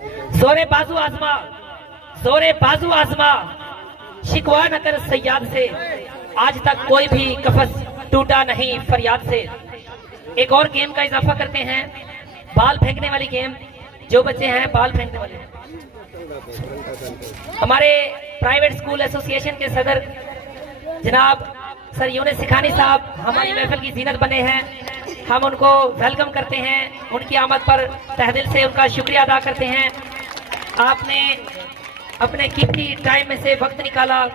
जोरे बाजू आजमा शिकवा न कर सयाद से, आज तक कोई भी कफस टूटा नहीं फरियाद से। एक और गेम का इजाफा करते हैं, बाल फेंकने वाली गेम। जो बच्चे हैं बाल फेंकने वाले, हमारे प्राइवेट स्कूल एसोसिएशन के सदर जनाब सर यूनिस सिखानी साहब हमारी महफिल की जीनत बने हैं। हम उनको वेलकम करते हैं, उनकी आमद पर तहदिल से उनका शुक्रिया अदा करते हैं। आपने अपने कीमती टाइम में से वक्त निकाला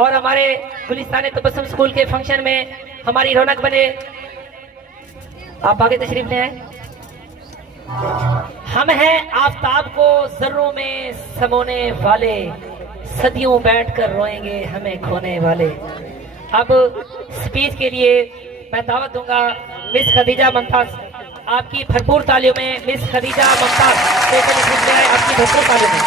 और हमारे गुलिस्तान तबस्सुम स्कूल के फंक्शन में हमारी रौनक बने। आप आगे तशरीफ ले आए। हम हैं आफताब को जर्रों में समोने वाले, सदियों बैठकर रोएंगे हमें खोने वाले। अब स्पीच के लिए मैं दावत दूंगा मिस खदीजा मुमताज। आपकी भरपूर तालियों में मिस खदीजा मुमताज आपकी भरपूर तालियों में।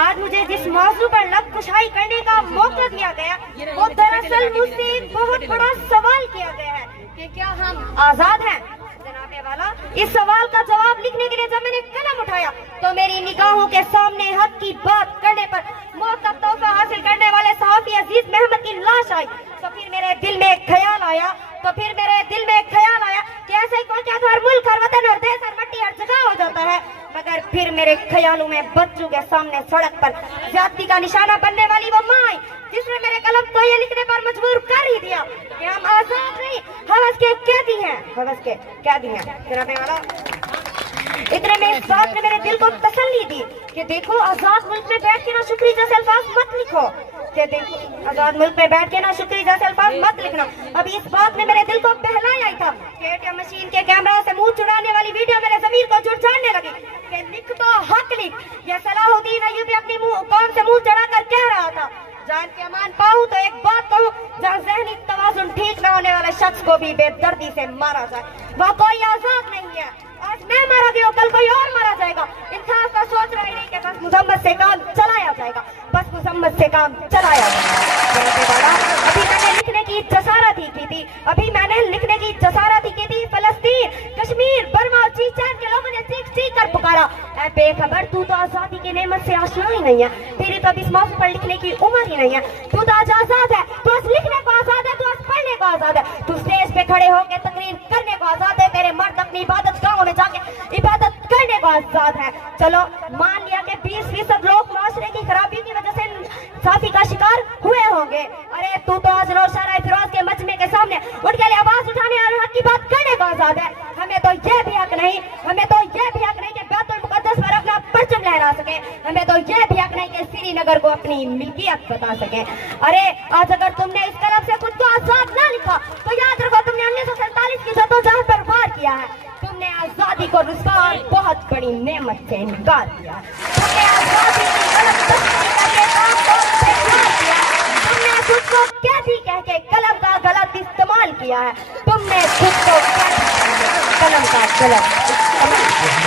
आज मुझे जिस मौजू पर लब कुशाई करने का मौका दिया गया वो दरअसल मुझसे एक बहुत बड़ा सवाल किया गया है कि क्या हम आजाद हैं। जनाबे वाला, इस सवाल का जवाब लिखने के लिए जब मैंने कलम उठाया तो मेरी निगाहों के सामने हक की बात करने पर मौत का तोहफा हासिल करने वाले सहाफी अजीज महमद की लाश आई। तो फिर मेरे दिल में एक ख्याल आया कि ऐसे ही कोई क्या हर मुल्क, हर वतन और देश, हर मट्टी, हर जगह हो जाता है। मगर फिर मेरे ख्यालों में बच्चों के सामने सड़क पर जाति का निशाना बनने वाली वो माँ जिसने मेरे कलम को ये लिखने पर मजबूर कर ही दिया कि हम आजाद नहीं हवस के कैदी हैं। जनाबे वाला, इतने में इस बात ने मेरे दिल को तसल्ली दी कि देखो आजाद मुल्क में बैठ के ना शुक्री जैसे अल्फाज मत लिखो, कि देखो आजाद मुल्क में बैठ के ना शुक्री जैसे अल्फाज मत लिखना। अभी इस बात ने मेरे दिल को बहलाया ही था कि एटीएम मशीन के कैमरा से मुंह चुराने वाली वीडियो मेरे ज़मीर को झुरझारने लगी कि लिख तो हक लिख। ये सलाहुद्दीन अय्यूबी अपनी कौम से मुंह चढ़ाकर कह रहा था, जान के अमान पाऊं तो एक बात कहूं, जहाँ ज़हनी तवाज़ुन ठीक न होने वाले शख्स को भी बेदर्दी से मारा जाए, वह कोई आजाद नहीं है। आज मैं मारा गया, कल कोई और मारा जाएगा। इंसान तो सोच रहा ही नहीं कि बस मुजम्मत से काम चलाया जाएगा। अभी मैंने लिखने की जसारत ही की थी फलस्तीन, कश्मीर, बर्मा और चीन के लोगों ने चीख कर पुकारा, ऐ बेखबर, तू तो आजादी की नेमत से आशना ही नहीं है, तेरी तो अभी इस मौके पर लिखने की उम्र ही नहीं है। तू तो आज आजाद है, तू आज लिखने को आजाद है, तू आज पढ़ने को आजाद है, तू स्टेज पे खड़े होकर तकरीर करने को आजाद है, तेरे मर्द अपनी इबादत गाहों में जाके इबादत करने को आजाद है। चलो मान लिया कि 20% लोग माशरे की खराबी की वजह से साफी का शिकार हुए होंगे। अरे तू तो आज रोज शारा फिरोज के मजमे के सामने उठ के लिए आवाज उठाने और हक की बात करने को आजाद है। हमें तो ये भी हक नहीं कि बैतुल मुकद्दस पर अपना परचम लहरा सके, हमें तो ये भी हक नहीं कि श्रीनगर को अपनी मिल्कियत बता सके। अरे आज अगर तुमने इस कलम से खुद को आजाद ना लिखा तो याद रखो तुमने 1947 की जद्दोजहद पर वार किया है, तुमने आजादी को रुस्वा और बहुत बड़ी नेमत से इनकार किया, तुमने आजादी की गलत तस्वीर करके काम को बेकार किया, तुमने खुद को कैदी कह के कलम का गलत इस्तेमाल किया है, तुमने खुद को कैदी कह के कलम का गलत इस्तेमाल किया है।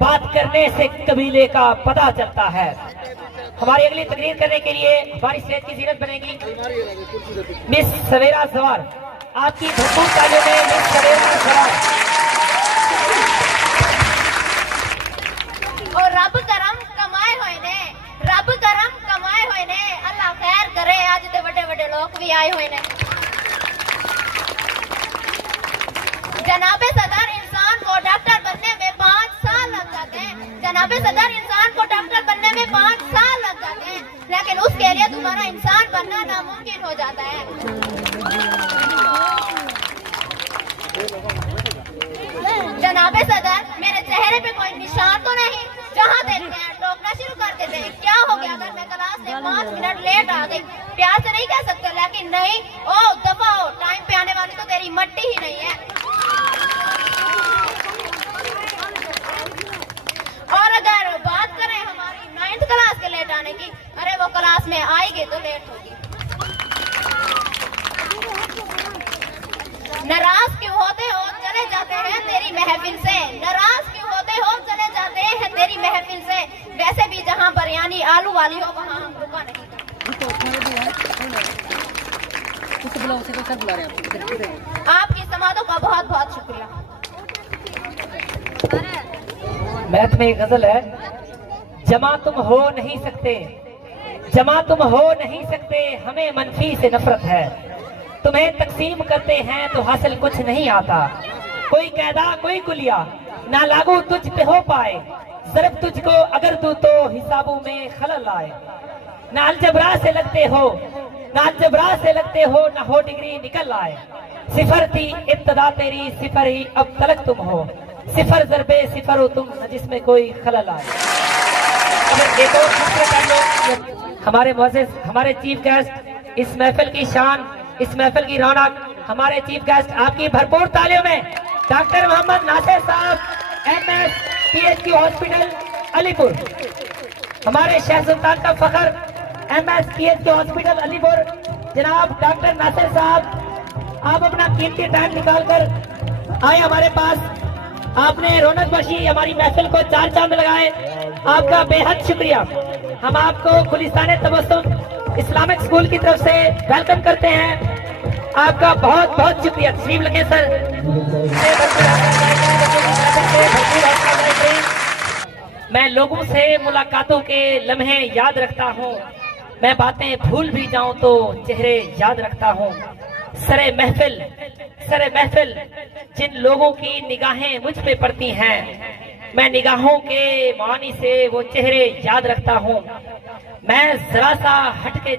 बात करने से कबीले का पता चलता है। हमारी अगली तकरीर करने के लिए हमारी स्टेज की जीनत बनेगी मिस सवेरा जवार। आपकी भरपूर तालियों में मिस सवेरा जवार। और रब करम कमाए हुए ने अल्लाह खैर करे, आज ते बड़े लोग भी आए हुए ने। जनाबे सदर, इंसान को डॉक्टर बनने में 5 साल लग जाते हैं। जनाबे सदर, इंसान को डॉक्टर बनने में 5 साल लग जाते हैं, लेकिन उसके लिए तुम्हारा इंसान बनना नामुमकिन हो जाता है। जनाबे सदर, मेरे चेहरे पे कोई निशान तो नहीं? जहाँ देखते हैं टोकना शुरू कर देते हैं। क्या हो गया अगर मैं क्लास से 5 मिनट लेट आ गई? प्यार से नहीं कह सकते, लेकिन नहीं, ओ दफा हो, टाइम पे आने वाली तो तेरी मट्टी ही नहीं है। और अगर बात करें हमारी 9th क्लास के लेट आने की, अरे वो क्लास में आएगी तो लेट होगी। नाराज क्यों होते हो चले जाते हैं तेरी महफिल से, नाराज क्यों होते हो चले जाते हैं तेरी महफिल से, वैसे भी जहाँ बिरयानी आलू वाली हो वहाँ हम रुका नहीं। आपकी समातों का मैथ में एक गजल है, जमा तुम हो नहीं सकते, जमा तुम हो नहीं सकते, हमें मनफी से नफरत है, तुम्हें तकसीम करते हैं तो हासिल कुछ नहीं आता, कोई कैदा कोई कुलिया ना लागू तुझ पे हो पाए, ज़रब तुझको अगर तू तो हिसाबों में खलल आए, ना अलजबरा से लगते हो, ना अलजबरा से लगते हो, ना हो डिग्री निकल आए, सिफर थी इब्तदा तेरी सिफर ही अब तलक तुम हो, सिफर ज़रबे सिफर हो तुम न जिसमें कोई खलल आए। अगर एक और दूसरे पहलू, हमारे मुअज़्ज़िज़, हमारे चीफ गेस्ट, इस महफिल की शान, इस महफिल की रौनक, हमारे चीफ गेस्ट, आपकी भरपूर तालियों में डॉक्टर मोहम्मद नासिर साहब, MS PHQ हॉस्पिटल अलीपुर, हमारे शहर सुल्तान का फखर MS PHQ हॉस्पिटल अलीपुर, जनाब डॉक्टर नासिर साहब, आप अपना कीमती टाइम निकालकर आए हमारे पास, आपने रौनक बख्शी हमारी महफिल को चार चांद लगाए, आपका बेहद शुक्रिया। हम आपको गुलिस्तान तबस्सुम इस्लामिक स्कूल की तरफ से वेलकम करते हैं, आपका बहुत बहुत शुक्रिया। तशरीफ लगे सर। मैं लोगों से मुलाकातों के लम्हे याद रखता हूँ, मैं बातें भूल भी जाऊं तो चेहरे याद रखता हूँ, सरे महफिल जिन लोगों की निगाहें मुझ पे पड़ती हैं, मैं निगाहों के मानी से वो चेहरे याद रखता हूँ, मैं जरा सा हट के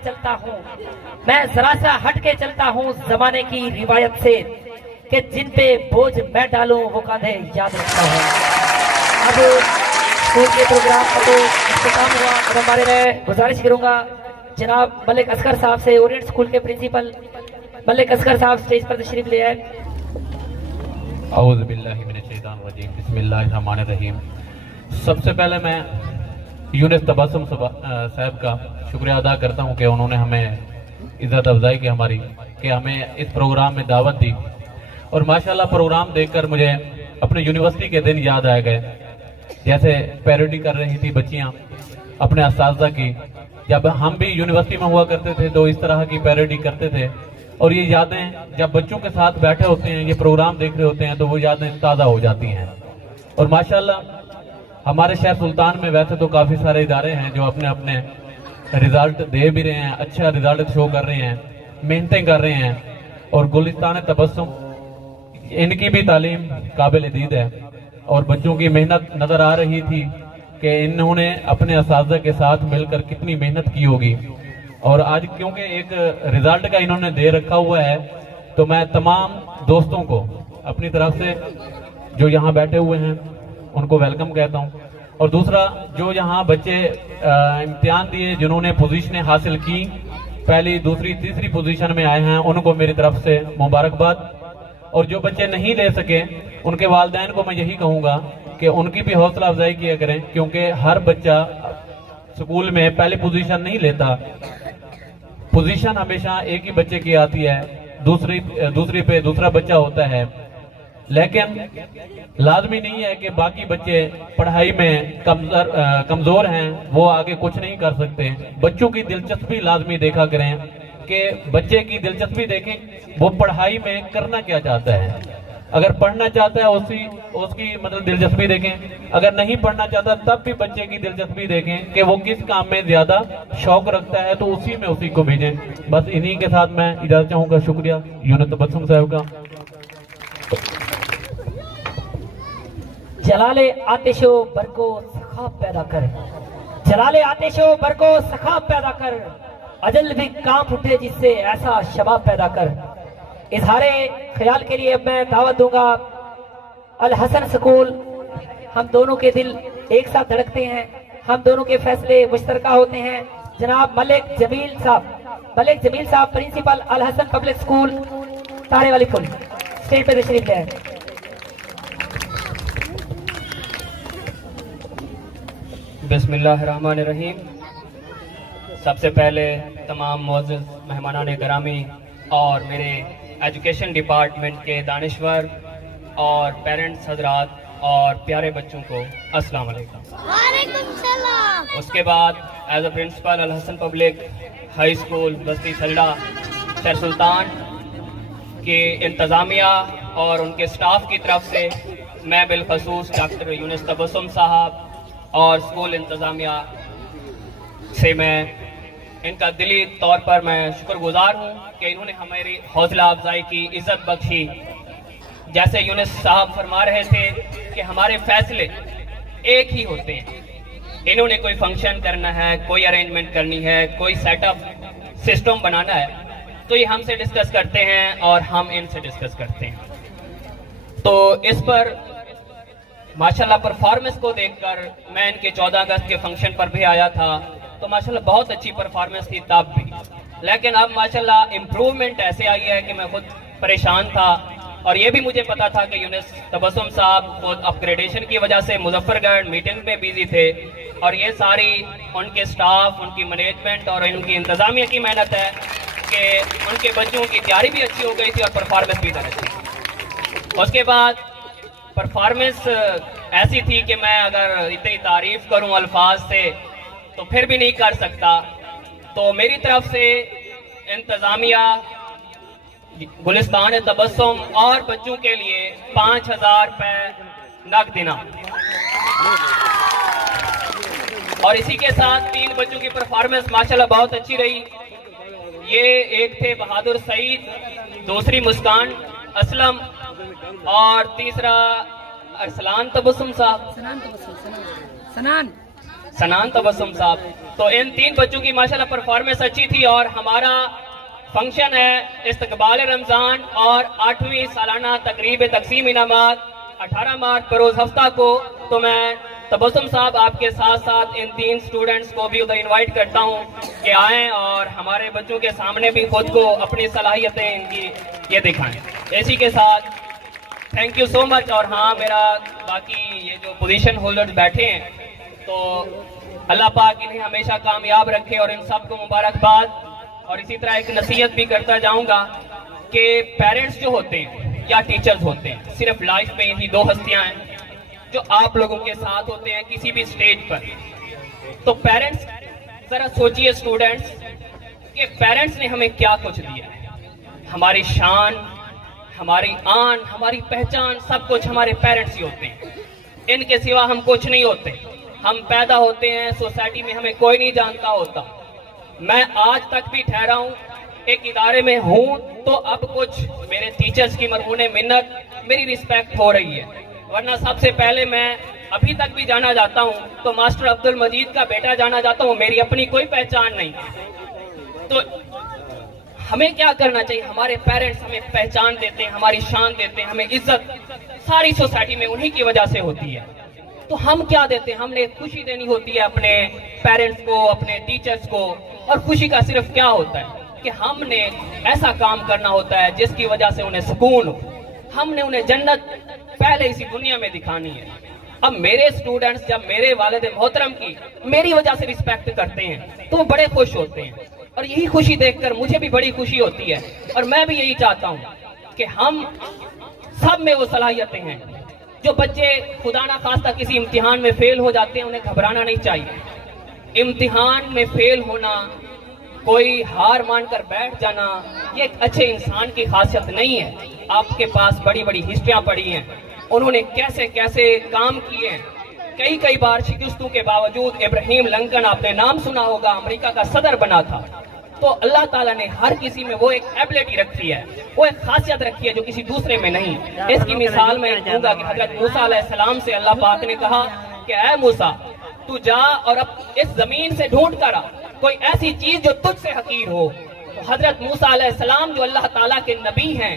चलता हूँ जमाने की रिवायत से, कि जिन पे बोझ मैं डालूं वो कांधे याद रखता हूँ। अब स्कूल के प्रोग्राम का तो इख्तिताम हुआ, अब हमारे मैं गुजारिश करूंगा जनाब मलिक असगर साहब से, ओरिएंट स्कूल के प्रिंसिपल मलिक असगर साहब स्टेज पर तशरीफ ले आए। औज़ु बिल्लाहि मिनश शैतानिर रजीम, बिस्मिल्लाहिर रहमानिर रहीम। सबसे पहले मैं यूनुस तबस्सुम साहब का शुक्रिया अदा करता हूं कि उन्होंने हमें इज़्ज़त अफजाई की हमारी, कि हमें इस प्रोग्राम में दावत दी, और माशाल्लाह प्रोग्राम देखकर मुझे अपने यूनिवर्सिटी के दिन याद आ गए, जैसे पैरोडी कर रही थी बच्चियां अपने असातिज़ा की, जब हम भी यूनिवर्सिटी में हुआ करते थे तो इस तरह की पैरोडी करते थे, और ये यादें जब बच्चों के साथ बैठे होते हैं, ये प्रोग्राम देख रहे होते हैं, तो वो यादें ताज़ा हो जाती हैं। और माशाल्लाह हमारे शहर सुल्तान में वैसे तो काफ़ी सारे इदारे हैं जो अपने अपने रिजल्ट दे भी रहे हैं, अच्छा रिजल्ट शो कर रहे हैं, मेहनतें कर रहे हैं, और गुलिस्तान तबस्सुम इनकी भी तालीम काबिल दीद है, और बच्चों की मेहनत नज़र आ रही थी कि इन्होंने अपने असातिज़ा के साथ मिलकर कितनी मेहनत की होगी, और आज क्योंकि एक रिजल्ट का इन्होंने दे रखा हुआ है, तो मैं तमाम दोस्तों को अपनी तरफ से जो यहाँ बैठे हुए हैं उनको वेलकम कहता हूँ, और दूसरा जो यहाँ बच्चे इम्तिहान दिए, जिन्होंने पोजीशनें हासिल की, पहली दूसरी तीसरी पोजीशन में आए हैं, उनको मेरी तरफ से मुबारकबाद, और जो बच्चे नहीं ले सके उनके वालिदैन को मैं यही कहूँगा कि उनकी भी हौसला अफजाई किया करें, क्योंकि हर बच्चा स्कूल में पहली पोजीशन नहीं लेता, पोजीशन हमेशा एक ही बच्चे की आती है, दूसरी पे दूसरा बच्चा होता है, लेकिन लाजमी नहीं है कि बाकी बच्चे पढ़ाई में कमजोर हैं वो आगे कुछ नहीं कर सकते। बच्चों की दिलचस्पी लाजमी देखा करें, कि बच्चे की दिलचस्पी देखें वो पढ़ाई में करना क्या चाहता है, अगर पढ़ना चाहता है उसकी मतलब दिलचस्पी देखें, अगर नहीं पढ़ना चाहता तब भी बच्चे की दिलचस्पी देखें कि वो किस काम में ज्यादा शौक रखता है, तो उसी को भेजें। बस इन्हीं के साथ मैं इजाजत चाहूंगा। शुक्रिया यूनुस तबस्सुम साहब का। जलाले आतिशो बरको सखाब पैदा कर, जलाले आतिशो बरको सखाब पैदा कर, अजल भी कांप उठे जिससे ऐसा शबाब पैदा कर। इजहारे ख्याल के लिए अब मैं दावत दूंगा अल हसन स्कूल। हम दोनों के दिल एक साथ धड़कते हैं, हम दोनों के फैसले मुश्तरका होते हैं। जनाब मलिक जमील साहब principal Al Hasan public school तारे वाली पुल, स्टेज पे तशरीफ ले आए। बिस्मिल्लाहिर्रहमानिर्रहीम। सबसे पहले तमाम मुअज़्ज़िज़ मेहमानान गिरामी और मेरे एजुकेशन डिपार्टमेंट के दानिश्वर और पेरेंट्स हजरात और प्यारे बच्चों को अस्सलाम वालेकुम। वालेकुम सलाम। उसके बाद as a principal Al Hasan public high school Basti Salda शहर सुल्तान के इंतज़ामिया और उनके स्टाफ की तरफ से मैं बिलखसूस डॉक्टर यूनुस तबस्सुम साहब और स्कूल इंतज़ामिया से मैं इनका दिली तौर पर मैं शुक्रगुजार हूँ कि इन्होंने हमारी हौसला अफजाई की, इज़्ज़त बख्शी। जैसे यूनुस साहब फरमा रहे थे कि हमारे फैसले एक ही होते हैं। इन्होंने कोई फंक्शन करना है, कोई अरेंजमेंट करनी है, कोई सेटअप सिस्टम बनाना है, तो ये हमसे डिस्कस करते हैं और हम इनसे डिस्कस करते हैं। तो इस पर माशाल्लाह परफॉर्मेंस को देखकर मैं इनके 14 अगस्त के फंक्शन पर भी आया था, तो माशाल्लाह बहुत अच्छी परफॉर्मेंस थी तब भी। लेकिन अब माशाल्लाह इम्प्रूवमेंट ऐसे आई है कि मैं खुद परेशान था, और ये भी मुझे पता था कि यूनुस तबस्सुम साहब खुद अपग्रेडेशन की वजह से मुजफ्फरगढ़ मीटिंग में बिजी थे, और ये सारी उनके स्टाफ, उनकी मैनेजमेंट और उनकी इंतज़ामिया की मेहनत है कि उनके बच्चों की तैयारी भी अच्छी हो गई थी और परफॉर्मेंस भी इधर अच्छी। उसके बाद परफॉर्मेंस ऐसी थी कि मैं अगर इतनी तारीफ करूं अल्फाज से तो फिर भी नहीं कर सकता। तो मेरी तरफ से इंतज़ामिया, गुलिस्तान तबस्सुम और बच्चों के लिए 5000 रुपये नकद इनाम, और इसी के साथ 3 बच्चों की परफॉर्मेंस माशाल्लाह बहुत अच्छी रही। ये एक थे बहादुर सईद, दूसरी मुस्कान असलम और तीसरा अरसलान तबस्सुम साहब, सनान तबस्सुम साहब। तो इन 3 बच्चों की माशाल्लाह परफॉर्मेंस अच्छी थी। और हमारा फंक्शन है इस्तकबाल रमज़ान और 8वीं सालाना तकरीब तकसीम इनामात 18 मार्च बरोज़ हफ्ता को। तो मैं तबस्सुम साहब आपके साथ साथ इन 3 स्टूडेंट्स को भी उधर इनवाइट करता हूँ कि आएँ और हमारे बच्चों के सामने भी खुद को अपनी सलाहियतें इनकी ये दिखाएं। इसी के साथ थैंक यू सो मच। और हाँ, मेरा बाकी ये जो पोजीशन होल्डर्स बैठे हैं, तो अल्लाह पाक इन्हें हमेशा कामयाब रखे और इन सब को मुबारकबाद। और इसी तरह एक नसीहत भी करता जाऊंगा कि पेरेंट्स जो होते हैं या टीचर्स होते हैं, सिर्फ लाइफ में यही 2 हस्तियां हैं जो आप लोगों के साथ होते हैं किसी भी स्टेज पर। तो पेरेंट्स, जरा सोचिए स्टूडेंट्स कि पेरेंट्स ने हमें क्या कुछ दिया है। हमारी शान, हमारी आन, हमारी पहचान, सब कुछ हमारे पेरेंट्स ही होते हैं। इनके सिवा हम कुछ नहीं होते। हम पैदा होते हैं, सोसाइटी में हमें कोई नहीं जानता होता। मैं आज तक भी ठहरा हूँ, एक इदारे में हूँ, तो अब कुछ मेरे टीचर्स की मरहूने मिन्नत, मेरी रिस्पेक्ट हो रही है। वरना सबसे पहले मैं अभी तक भी जाना जाता हूँ तो मास्टर अब्दुल मजीद का बेटा जाना जाता हूँ, मेरी अपनी कोई पहचान नहीं। तो हमें क्या करना चाहिए? हमारे पेरेंट्स हमें पहचान देते हैं, हमारी शान देते हैं, हमें इज्जत सारी सोसाइटी में उन्हीं की वजह से होती है। तो हम क्या देते हैं? हमने खुशी देनी होती है अपने पेरेंट्स को, अपने टीचर्स को। और खुशी का सिर्फ क्या होता है कि हमने ऐसा काम करना होता है जिसकी वजह से उन्हें सुकून हो। हमने उन्हें जन्नत पहले इसी दुनिया में दिखानी है। अब मेरे स्टूडेंट्स जब मेरे वालिद मोहतरम की मेरी वजह से रिस्पेक्ट करते हैं तो वो बड़े खुश होते हैं, और यही खुशी देखकर मुझे भी बड़ी खुशी होती है। और मैं भी यही चाहता हूँ कि हम सब में वो सलाहियतें हैं। जो बच्चे खुदा ना खास्ता किसी इम्तिहान में फेल हो जाते हैं, उन्हें घबराना नहीं चाहिए। इम्तिहान में फेल होना, कोई हार मानकर बैठ जाना, ये एक अच्छे इंसान की खासियत नहीं है। आपके पास बड़ी बड़ी हिस्ट्रियां पड़ी हैं, उन्होंने कैसे कैसे काम किए हैं। कई बार शिकस्तों के बावजूद इब्राहिम लिंकन, आपने नाम सुना होगा, अमेरिका का सदर बना था। तो अल्लाह ताला ने हर किसी में वो एक एबिलिटी रखी है, वो एक खासियत रखी है जो किसी दूसरे में नहीं। इसकी मिसाल मैं दूंगा कि हजरत मूसा अलैहिस्सलाम से अल्लाह पाक ने कहा कि ऐ मूसा, तू जा और अब इस जमीन से ढूंढ कर आ कोई ऐसी चीज जो तुझसे हकीर हो। तो हजरत मूसा अलैहिस्सलाम जो अल्लाह ताला के नबी हैं,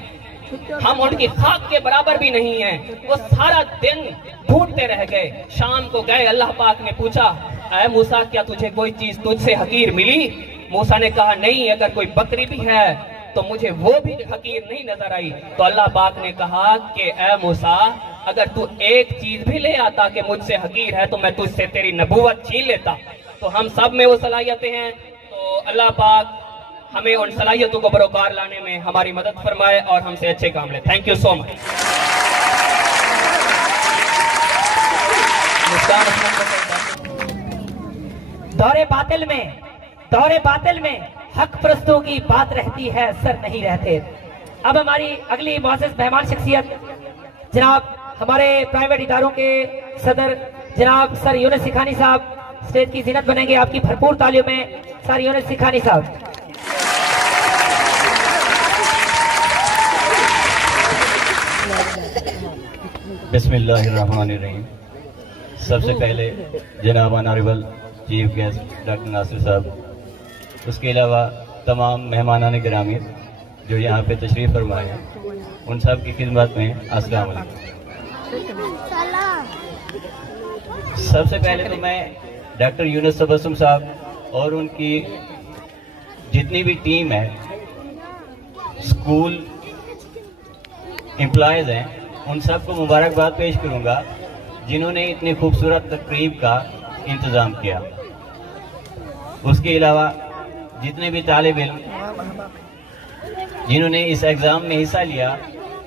हम उनकी खाक के बराबर भी नहीं हैं। वो सारा दिन ढूंढते रह गए। शाम को गए, अल्लाह पाक ने पूछा, ऐ मूसा, क्या तुझे कोई चीज तुझसे हकीर मिली? मूसा ने कहा, नहीं, अगर कोई बकरी भी है तो मुझे वो भी हकीर नहीं नजर आई। तो अल्लाह पाक ने कहा कि ऐ मूसा, अगर तू एक चीज भी ले आता कि मुझसे हकीर है तो मैं तुझसे तेरी नबूवत छीन लेता। तो हम सब में वो सलाहियतें हैं। तो अल्लाह पाक हमें उन सलाहियतों को बरोकार लाने में हमारी मदद फरमाए और हमसे अच्छे काम ले। Thank you so much. दौरे बातिल में हक परस्तों की बात रहती है, सर नहीं रहते। अब हमारी अगली मुअज़्ज़ज़ मेहमान शख्सियत जनाब हमारे प्राइवेट इदारों के सदर जनाब सर यूनुस सिखानी साहब स्टेज की जीनत बनेंगे। आपकी भरपूर तालियों में सर यूनुस सिखानी साहब। बिस्मिल्लाहिर्रहमानिर्रहीम। सबसे पहले जनाब honourable chief guest doctor Nasir साहब, उसके अलावा तमाम मेहमानान गिरामी जो यहाँ पे तशरीफ़ फरमाए हैं, उन सब की खिदमत में अस्सलाम वालेकुम। सबसे पहले तो मैं डॉक्टर यूनुस तबस्सुम साहब और उनकी जितनी भी टीम है, स्कूल एम्प्लॉयज़ हैं, उन सबको मुबारकबाद पेश करूँगा जिन्होंने इतनी खूबसूरत तकरीब का इंतज़ाम किया। उसके अलावा जितने भी तालिब इल्म जिन्होंने इस एग्ज़ाम में हिस्सा लिया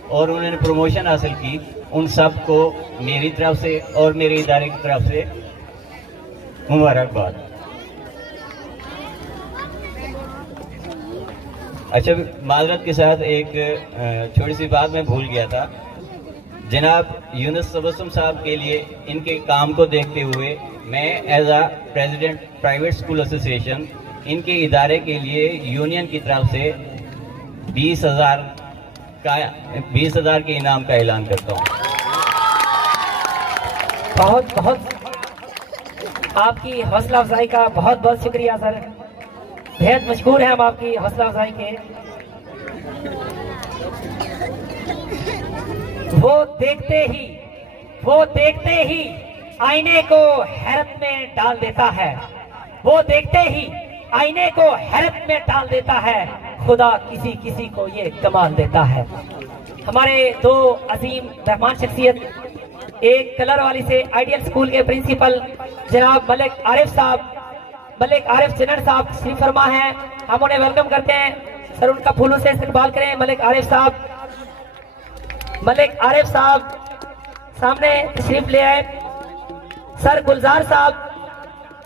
और उन्होंने प्रमोशन हासिल की, उन सबको मेरी तरफ से और मेरे इदारे की तरफ से मुबारकबाद। अच्छा, माजरत के साथ एक छोटी सी बात मैं भूल गया था। जनाब यूनुस तबस्सुम साहब के लिए इनके काम को देखते हुए मैं एज आ प्रेसिडेंट प्राइवेट स्कूल एसोसिएशन इनके इदारे के लिए यूनियन की तरफ से 20,000 के इनाम का ऐलान करता हूँ। बहुत बहुत आपकी हौसला अफजाई का बहुत बहुत शुक्रिया सर, बेहद मशहूर हैं हम आपकी हौसला अफजाई के। वो देखते ही आईने को हैरत में डाल देता है, वो देखते ही आईने को हैरत में डाल देता है, खुदा किसी किसी को ये कमाल देता है। हमारे दो अजीम रहमान शख्सियत, एक कलर वाली से आइडियल स्कूल के प्रिंसिपल जनाब मलिक आरिफ चनन साहब श्री फरमा हैं, हम उन्हें वेलकम करते हैं। सर उनका फूलों से इस्तकबाल करें। मलिक आरिफ साहब सामने तशरीफ ले आए। सर गुलजार साहब,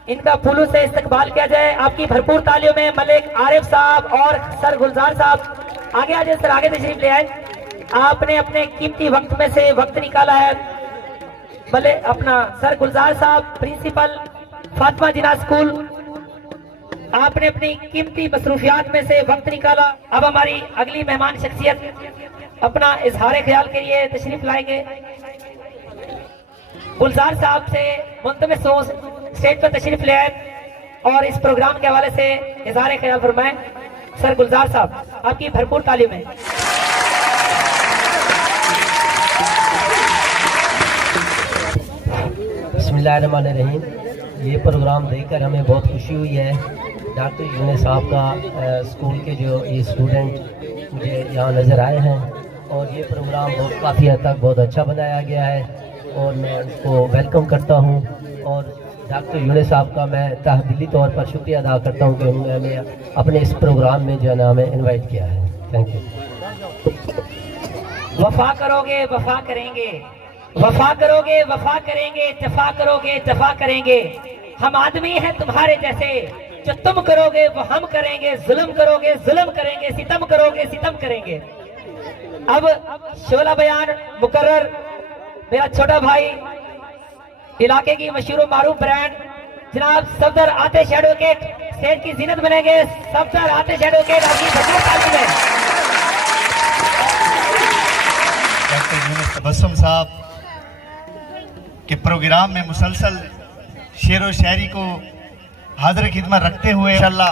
इनका फूलों से इस्तकबाल किया जाए आपकी भरपूर तालियों में। मलिक आरिफ साहब और सर गुलजार साहब आगे आ जाए सर, आगे तशरीफ ले आए। आपने अपने कीमती वक्त में से वक्त निकाला है। भले अपना सर गुलजार साहब प्रिंसिपल फातिमा जिन्ना स्कूल, आपने अपनी कीमती मसरूफियात में से वक्त निकाला। अब हमारी अगली मेहमान शख्सियत अपना इजहार ख्याल के लिए तशरीफ लाएंगे। गुलजार साहब से मुंतमिस हो स्टेज पर तशरीफ ले आए और इस प्रोग्राम के हवाले से इजहार ख्याल फरमाएं। सर गुलजार साहब, आपकी भरपूर तालीम है। बिस्मिल्लाहिर्रहमानिर्रहीम। ये प्रोग्राम देखकर हमें बहुत खुशी हुई है। डॉक्टर यूनुस साहब का स्कूल के जो ये स्टूडेंट मुझे यहाँ नज़र आए हैं और ये प्रोग्राम बहुत काफ़ी हद तक बहुत अच्छा बनाया गया है और मैं उसको वेलकम करता हूँ। और डॉक्टर यूनुस साहब का मैं तहदिली तौर पर शुक्रिया अदा करता हूँ कि उन्होंने अपने इस प्रोग्राम में जो है ना हमें इन्वाइट किया है। Thank you. वफा करोगे वफा करेंगे, वफा करोगे वफा करेंगे, जफा करोगे जफा करेंगे। हम आदमी हैं तुम्हारे जैसे, जो तुम करोगे वो हम करेंगे, जुल्म करोगे जुल्म करेंगे, सितम करोगे सितम करेंगे। अब शोला बयान मुकर्रर मेरा छोटा भाई, इलाके की मशहूर मारूफ ब्रांड जनाब सफदर आतिश एडवोकेट स्टेज की जीनत बनेंगे। सफदर आतिश एडवोकेट, आपकी भरपूर तालीम है। डॉक्टर यूनुस तबस्सुम साहब के प्रोग्राम में मुसलसल शेर व शायरी को हाजिर खिदमत रखते हुए इंशाल्लाह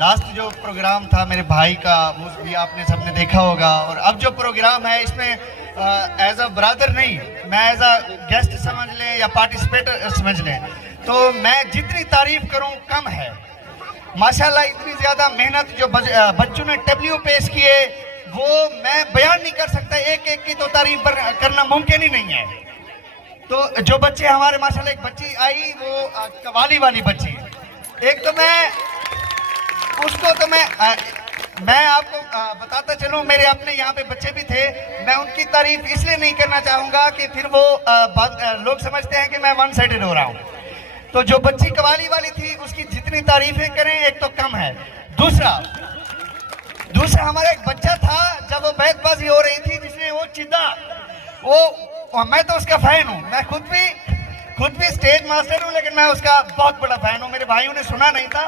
लास्ट जो प्रोग्राम था मेरे भाई का वो भी आपने सबने देखा होगा। और अब जो प्रोग्राम है इसमें एज अ ब्रदर नहीं, मैं एज अ गेस्ट समझ लें या पार्टिसिपेटर समझ लें, तो मैं जितनी तारीफ करूं कम है। माशाल्लाह इतनी ज़्यादा मेहनत जो बच्चों ने डब्ल्यू पेश किए वो मैं बयान नहीं कर सकता, एक एक की तो तारीफ करना मुमकिन ही नहीं है। तो जो बच्चे हमारे माशाल्लाह, एक बच्ची आई वो कवाली वाली बच्ची, एक तो मैं उसको तो मैं आपको बताता चलूं, मेरे अपने यहाँ पे बच्चे भी थे, मैं उनकी तारीफ इसलिए नहीं करना चाहूँगा कि फिर वो लोग समझते हैं कि मैं वन साइडेड हो रहा हूँ। तो जो बच्ची कवाली वाली थी उसकी जितनी तारीफें करें एक तो कम है। दूसरा हमारा एक बच्चा था, जब वो बैतबाजी हो रही थी जिसने वो चिद्दा वो और मैं तो उसका फैन हूँ, मैं खुद भी स्टेज मास्टर हूँ, लेकिन मैं उसका बहुत बड़ा फैन हूँ। मेरे भाइयों ने सुना नहीं था,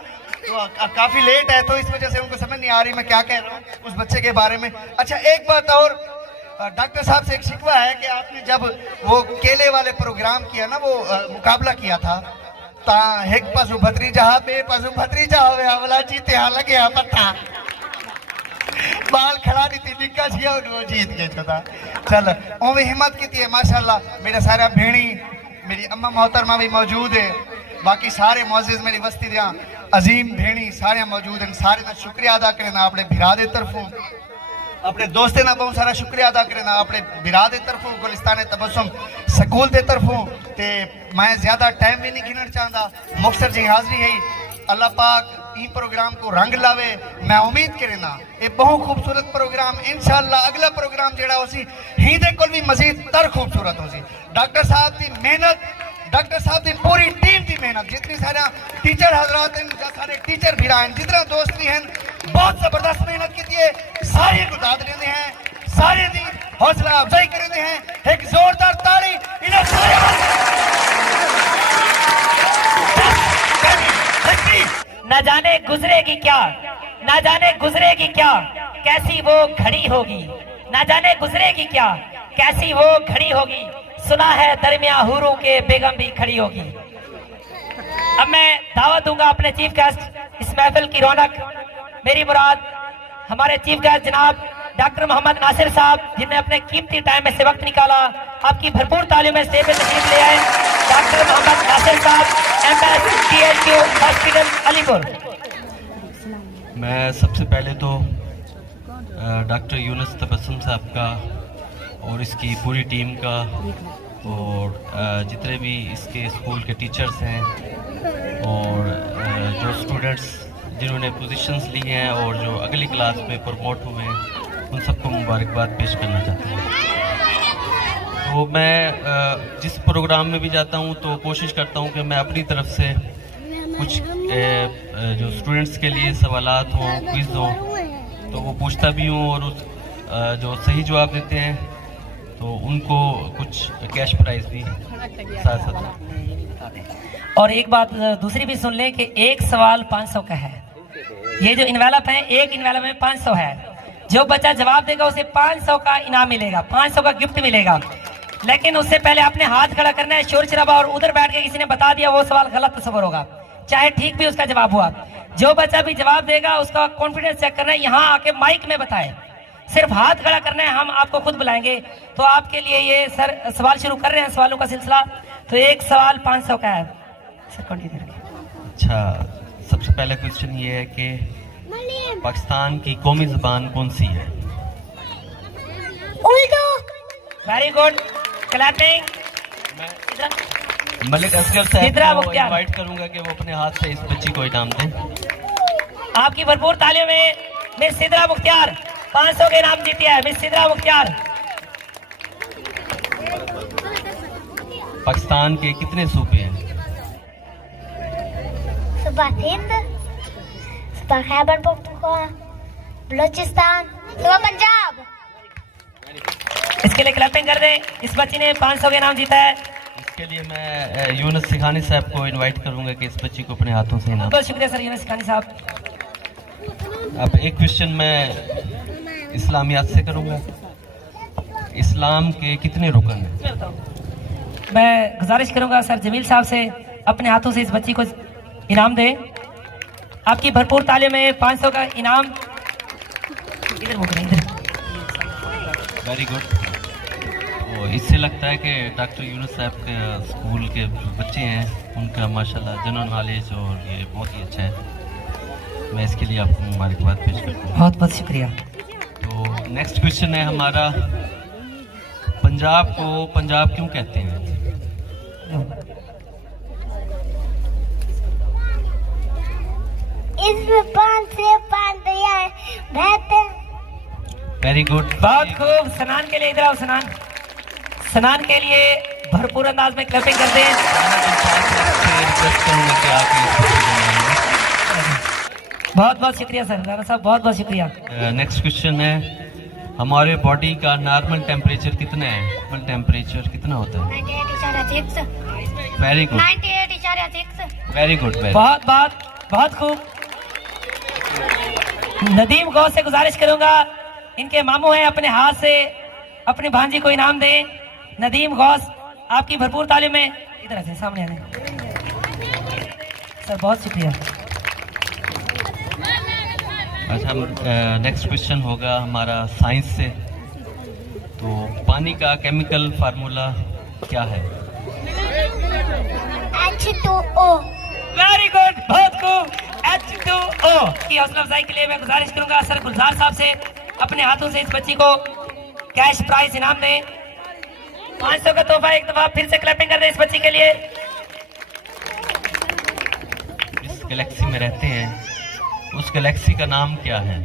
तो काफी लेट है, तो इस वजह से उनको समझ नहीं आ रही मैं क्या कह रहा हूँ उस बच्चे के बारे में। अच्छा, एक बात और, डॉक्टर साहब से एक शिकवा है कि आपने जब वो केले वाले प्रोग्राम किया ना, वो मुकाबला किया था, ता एक पासू भत्रीजा बे पासू भत्रीजा होवे अवला जीते हाँ लगे हाँ पत्ता बाल खड़ा नहीं थी निक्का छिया वो जीत गए छोटा। चल ओवे हिम्मत की थी माशाल्लाह। मेरा सारा भेणी, मेरी अम्मा मोहतरमा भी मौजूद है, बाकी सारे मौजिज मेरी बस्ती दिया अजीम भेणी सारे मौजूद हैं। सारे का शुक्रिया अदा करना अपने भिरा दे तरफों, अपने दोस्तें ना बहुत सारा शुक्रिया अदा करना अपने भिरा दे तरफों, गुलिस्तान तबस्सुम स्कूल दे तरफों। ते मैं ज्यादा टाइम भी नहीं गिनना चाहता, मुख्तर जी हाजिरी है। अल्लाह पाक ई प्रोग्राम को रंग लावे। मैं उम्मीद करना ये बहुत खूबसूरत प्रोग्राम इंशाअल्लाह अगला प्रोग्राम जेड़ा होसी ही दे कोल भी मजीद तर खूबसूरत होसी। डॉक्टर साहब की मेहनत, डॉक्टर साहब की पूरी टीम की मेहनत, जितनी सारे टीचर हजरात हैं, सारे टीचर भी हैं, जितना दोस्त भी हैं, बहुत जबरदस्त मेहनत की है। सारे को दाद देते हैं, सारे दी हौसला अफजाई करते हैं। एक जोरदार ताली इन्हें न जाने गुजरेगी क्या, न जाने गुजरेगी क्या, कैसी वो घड़ी होगी, न जाने गुजरेगी क्या, कैसी वो घड़ी होगी, सुना है दरमिया हुरों के बेगम भी खड़ी होगी। अब मैं दावत दूंगा अपने चीफ गेस्ट, इस महफिल की रौनक, मेरी मुराद हमारे चीफ गेस्ट जनाब डॉक्टर मोहम्मद नासिर साहब, जिन्हें अपने कीमती टाइम में से वक्त निकाला, आपकी भरपूर तालियों में स्टेज पे तशरीफ ले आए डॉक्टर मोहम्मद नासिर साहब, MS THQ हॉस्पिटल अलीपुर। मैं सबसे पहले तो डॉक्टर यूनुस तबस्सुम साहब का और इसकी पूरी टीम का और जितने भी इसके स्कूल के टीचर्स हैं और जो स्टूडेंट्स जिन्होंने पोजीशंस ली हैं और जो अगली क्लास में प्रमोट हुए हैं, उन सबको मुबारकबाद पेश करना चाहता हूँ। तो मैं जिस प्रोग्राम में भी जाता हूँ तो कोशिश करता हूँ कि मैं अपनी तरफ से कुछ जो स्टूडेंट्स के लिए सवालात हों, क्विज़ हों, तो वो पूछता भी हूँ और उस जो सही जवाब देते हैं तो उनको कुछ कैश प्राइज भी साथ साथ। और एक बात दूसरी भी सुन लें कि एक सवाल 500 का है। ये जो इन्वेलप है, एक इन्वेलप में 500 है। जो बच्चा जवाब देगा उसे 500 का इनाम मिलेगा, 500 का गिफ्ट मिलेगा। लेकिन उससे पहले अपने हाथ खड़ा करना है, शोर शराबा और उधर बैठ के किसी ने बता दिया वो सवाल गलत तस्वर होगा, चाहे ठीक भी उसका जवाब हुआ। जो बच्चा भी जवाब देगा उसका कॉन्फिडेंस चेक करना है, यहाँ आके माइक में बताए, सिर्फ हाथ खड़ा करना है, हम आपको खुद बुलाएंगे। तो आपके लिए ये सर सवाल शुरू कर रहे हैं, सवालों का सिलसिला। तो एक सवाल 500 का है सर, कंटिन्यू करिए। अच्छा, सबसे पहला क्वेश्चन ये है कि पाकिस्तान की कौमी ज़बान कौन सी है? Urdu. Very good, clapping. Malik Asghar साहब को इनवाइट करूंगा कि वो अपने हाथ से इस बच्ची को इनाम दें। आपकी भरपूर तालियों में मिस सिद्रा मुख्तियार 500 के इनाम जीती है। मिस सिद्रा मुख्तियार। पाकिस्तान के कितने सूबे हैं? सूबा सिंध, सूबा खैबर पख्तूनख्वा, बलूचिस्तान, सूबा पंजाब। इसके लिए क्लैपिंग कर दें। इस बच्ची ने 500 के इनाम जीता है। इसके लिए मैं यूनुस सिखानी साहब को इनवाइट करूंगा कि इस बच्ची को अपने हाथों से इनाम। बहुत शुक्रिया सर यूनुस सिखानी साहब। अब एक क्वेश्चन मैं इस्लामियात से करूंगा। इस्लाम के कितने रुकन हैं? मैं गुजारिश करूंगा सर जमील साहब से अपने हाथों से इस बच्ची को इनाम दें। आपकी भरपूर तालियों में 500 का इनाम। इधर मुकरे, इधर। Very good. तो इससे लगता है कि डॉक्टर यूनुस साहब के स्कूल के जो बच्चे हैं उनका माशाल्लाह जनरल नॉलेज और ये बहुत ही अच्छा है। मैं इसके लिए आपको मुबारकबाद पेश करता हूँ। बहुत बहुत शुक्रिया। तो नेक्स्ट क्वेश्चन है हमारा, पंजाब को पंजाब क्यों कहते हैं? इसमें 5 से 5 तैयार बहते। वेरी गुड, बहुत खूब। सनान के लिए इधर आओ। सनान, सनान के लिए भरपूर अंदाज में क्लैपिंग करते हैं। बहुत बहुत शुक्रिया सर, राणा साहब बहुत बहुत शुक्रिया। नेक्स्ट क्वेश्चन है, हमारे बॉडी का नॉर्मल टेम्परेचर कितना है? नॉर्मल टेम्परेचर कितना होता है? 98.6 very good, 98.6 very good, very बहुत बहुत बहुत खूब। नदीम गौस से गुजारिश करूंगा, इनके मामू हैं, अपने हाथ से अपनी भांजी को इनाम दें। नदीम गौस, आपकी भरपूर तालीम में इधर से सामने आने। सर बहुत शुक्रिया। अच्छा, नेक्स्ट क्वेश्चन होगा हमारा साइंस से। तो पानी का केमिकल फार्मूला क्या है? H2O। वेरी गुड, बहुत खूब, H2O की हौसला अफजाई के लिए मैं गुजारिश करूंगा सर गुलजार साहब से अपने हाथों से इस बच्ची को कैश प्राइज इनाम दें। 500 का तोहफा एक दफा फिर से क्लैपिंग कर दें इस बच्ची के लिए। जिस गैलेक्सी में रहते हैं उस गैलेक्सी का नाम क्या है?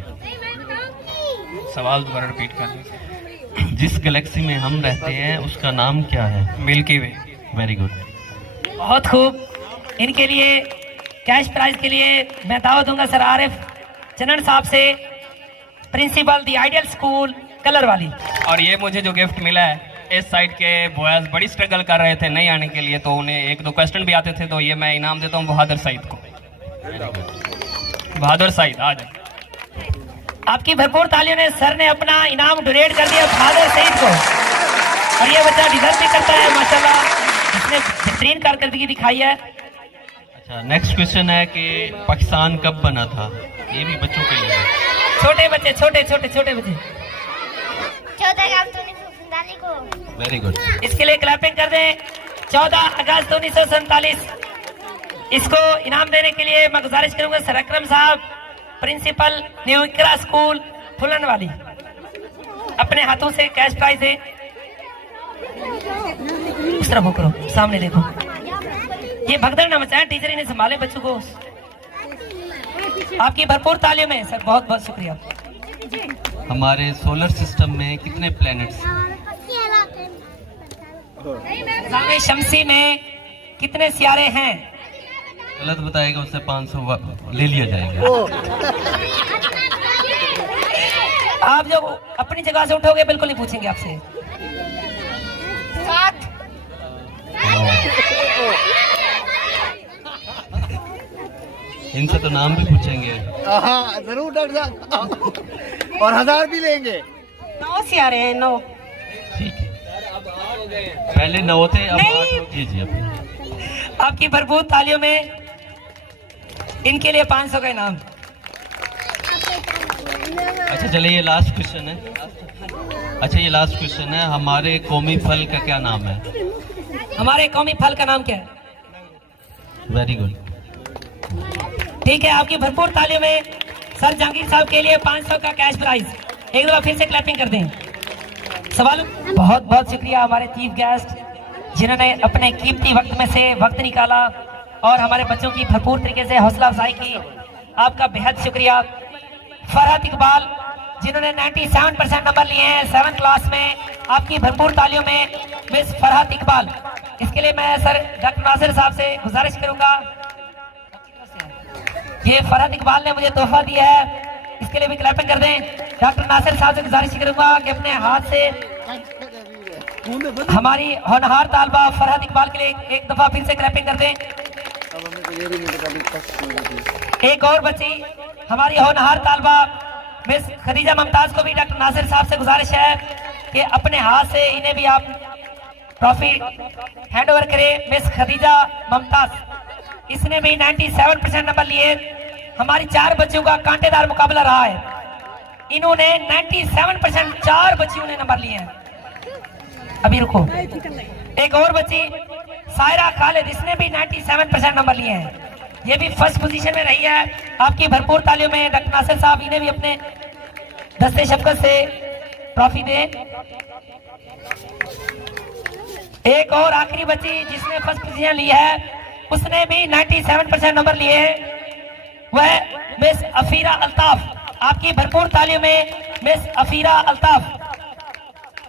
सवाल दोबारा रिपीट कर दीजिए। जिस गैलेक्सी में हम रहते हैं उसका नाम क्या है? Milky Way. Very good. बहुत खूब। इनके लिए कैश प्राइज के लिए मैं दावत दूंगा सर आरिफ चनन साहब से, प्रिंसिपल दी आइडियल स्कूल कलर वाली। और ये मुझे जो गिफ्ट मिला है, इस साइड के बॉयज बड़ी स्ट्रगल कर रहे थे नहीं आने के लिए, तो उन्हें एक दो क्वेश्चन भी आते थे, तो ये मैं इनाम देता हूँ बहादुर सईद को। बहादुर सईद आ जाए। आपकी भरपूर तालियों ने सर ने अपना इनाम डोनेट कर दिया बहादुर सईद को, और ये बच्चा डिजर्व भी करता है माशाल्लाह, इसने बेहतरीन कारकर्दगी दिखाई है। अच्छा, नेक्स्ट क्वेश्चन है कि पाकिस्तान कब बना था? ये भी बच्चों के लिए। छोटे बच्चे, छोटे छोटे छोटे बच्चे। 14 अगस्त 1947 को। Very good. इसके लिए क्लैपिंग कर दें। 14 अगस्त 1947। इसको इनाम देने के लिए मैं गुजारिश करूंगा सर अकरम साहब, प्रिंसिपल न्यू इकरा स्कूल फुलन वाली, अपने हाथों से कैश प्राइज दे। उस तरफ हो करो, सामने देखो, ये भगदड़ न मचाएं, टीचर इन्हें संभाले बच्चों को। आपकी भरपूर तालीम है सर, बहुत बहुत शुक्रिया। हमारे सोलर सिस्टम में कितने प्लैनेट्स हैं? निज़ाम शमसी में कितने सियारे हैं? गलत बताएगा उससे 500 ले लिया जाएगा। आप जो अपनी जगह से उठोगे बिल्कुल नहीं पूछेंगे आपसे। 7। इनसे तो नाम भी पूछेंगे। हाँ जरूर डॉक्टर साहब, और 1000 भी लेंगे। 9 सियारे हैं, 9। ठीक है, पहले 9 थे, अब 8 कीजिए अपने। आपकी भरपूर तालियों में इनके लिए 500 का इनाम। अच्छा चलिए, ये लास्ट क्वेश्चन है। अच्छा, ये लास्ट क्वेश्चन है, हमारे कौमी फल का क्या नाम है? हमारे कौमी फल का नाम क्या है? Very good. ठीक है, आपकी भरपूर तालियों में सर जहांगीर साहब के लिए 500 का कैश प्राइज। एक दफा फिर से क्लैपिंग कर दें। सवाल। बहुत बहुत शुक्रिया हमारे चीफ गेस्ट जिन्होंने अपने कीमती वक्त में से वक्त निकाला और हमारे बच्चों की भरपूर तरीके से हौसला अफजाई की। आपका बेहद शुक्रिया। फरहत इकबाल जिन्होंने 97% नंबर लिए हैं 7th क्लास में, आपकी भरपूर तालियों में मिस फरहत इकबाल। इसके लिए मैं सर डॉक्टर नासिर साहब से गुजारिश करूंगा, ये फरहत इकबाल ने मुझे तोहफा दिया है, इसके लिए भी क्लैपिंग कर दें। डॉक्टर नासिर साहब से गुजारिश करूंगा कि अपने हाथ से हमारी होनहार तालबा फरहत इकबाल के लिए एक दफा फिर से क्लैपिंग कर दें। एक और बच्ची हमारी होनहार तालबा मिस खदीजा मुमताज को भी डॉक्टर नासिर साहब से गुजारिश है कि अपने हाथ से इन्हें भी आप ट्रॉफी हैंड ओवर करें। मिस खदीजा मुमताज, इसने भी 97% नंबर लिए। हमारी 4 बच्चियों का कांटेदार मुकाबला रहा है, इन्होंने 97% 4 बच्चियों ने नंबर लिए हैं। अभी रुको, एक और बच्ची सायरा खालिद, इसने भी 97% नंबर लिए हैं, ये भी फर्स्ट पोजीशन में रही है। आपकी भरपूर तालियों में डॉक्टर नासिर साहब इन्हें भी अपने दस्ते शफकत से ट्रॉफी दें। एक और आखिरी बच्ची जिसने फर्स्ट पोजीशन ली है, उसने भी 97% नंबर लिए हैं, वह मिस अफीरा अल्ताफ। आपकी भरपूर तालियों में मिस अफीरा अल्ताफ,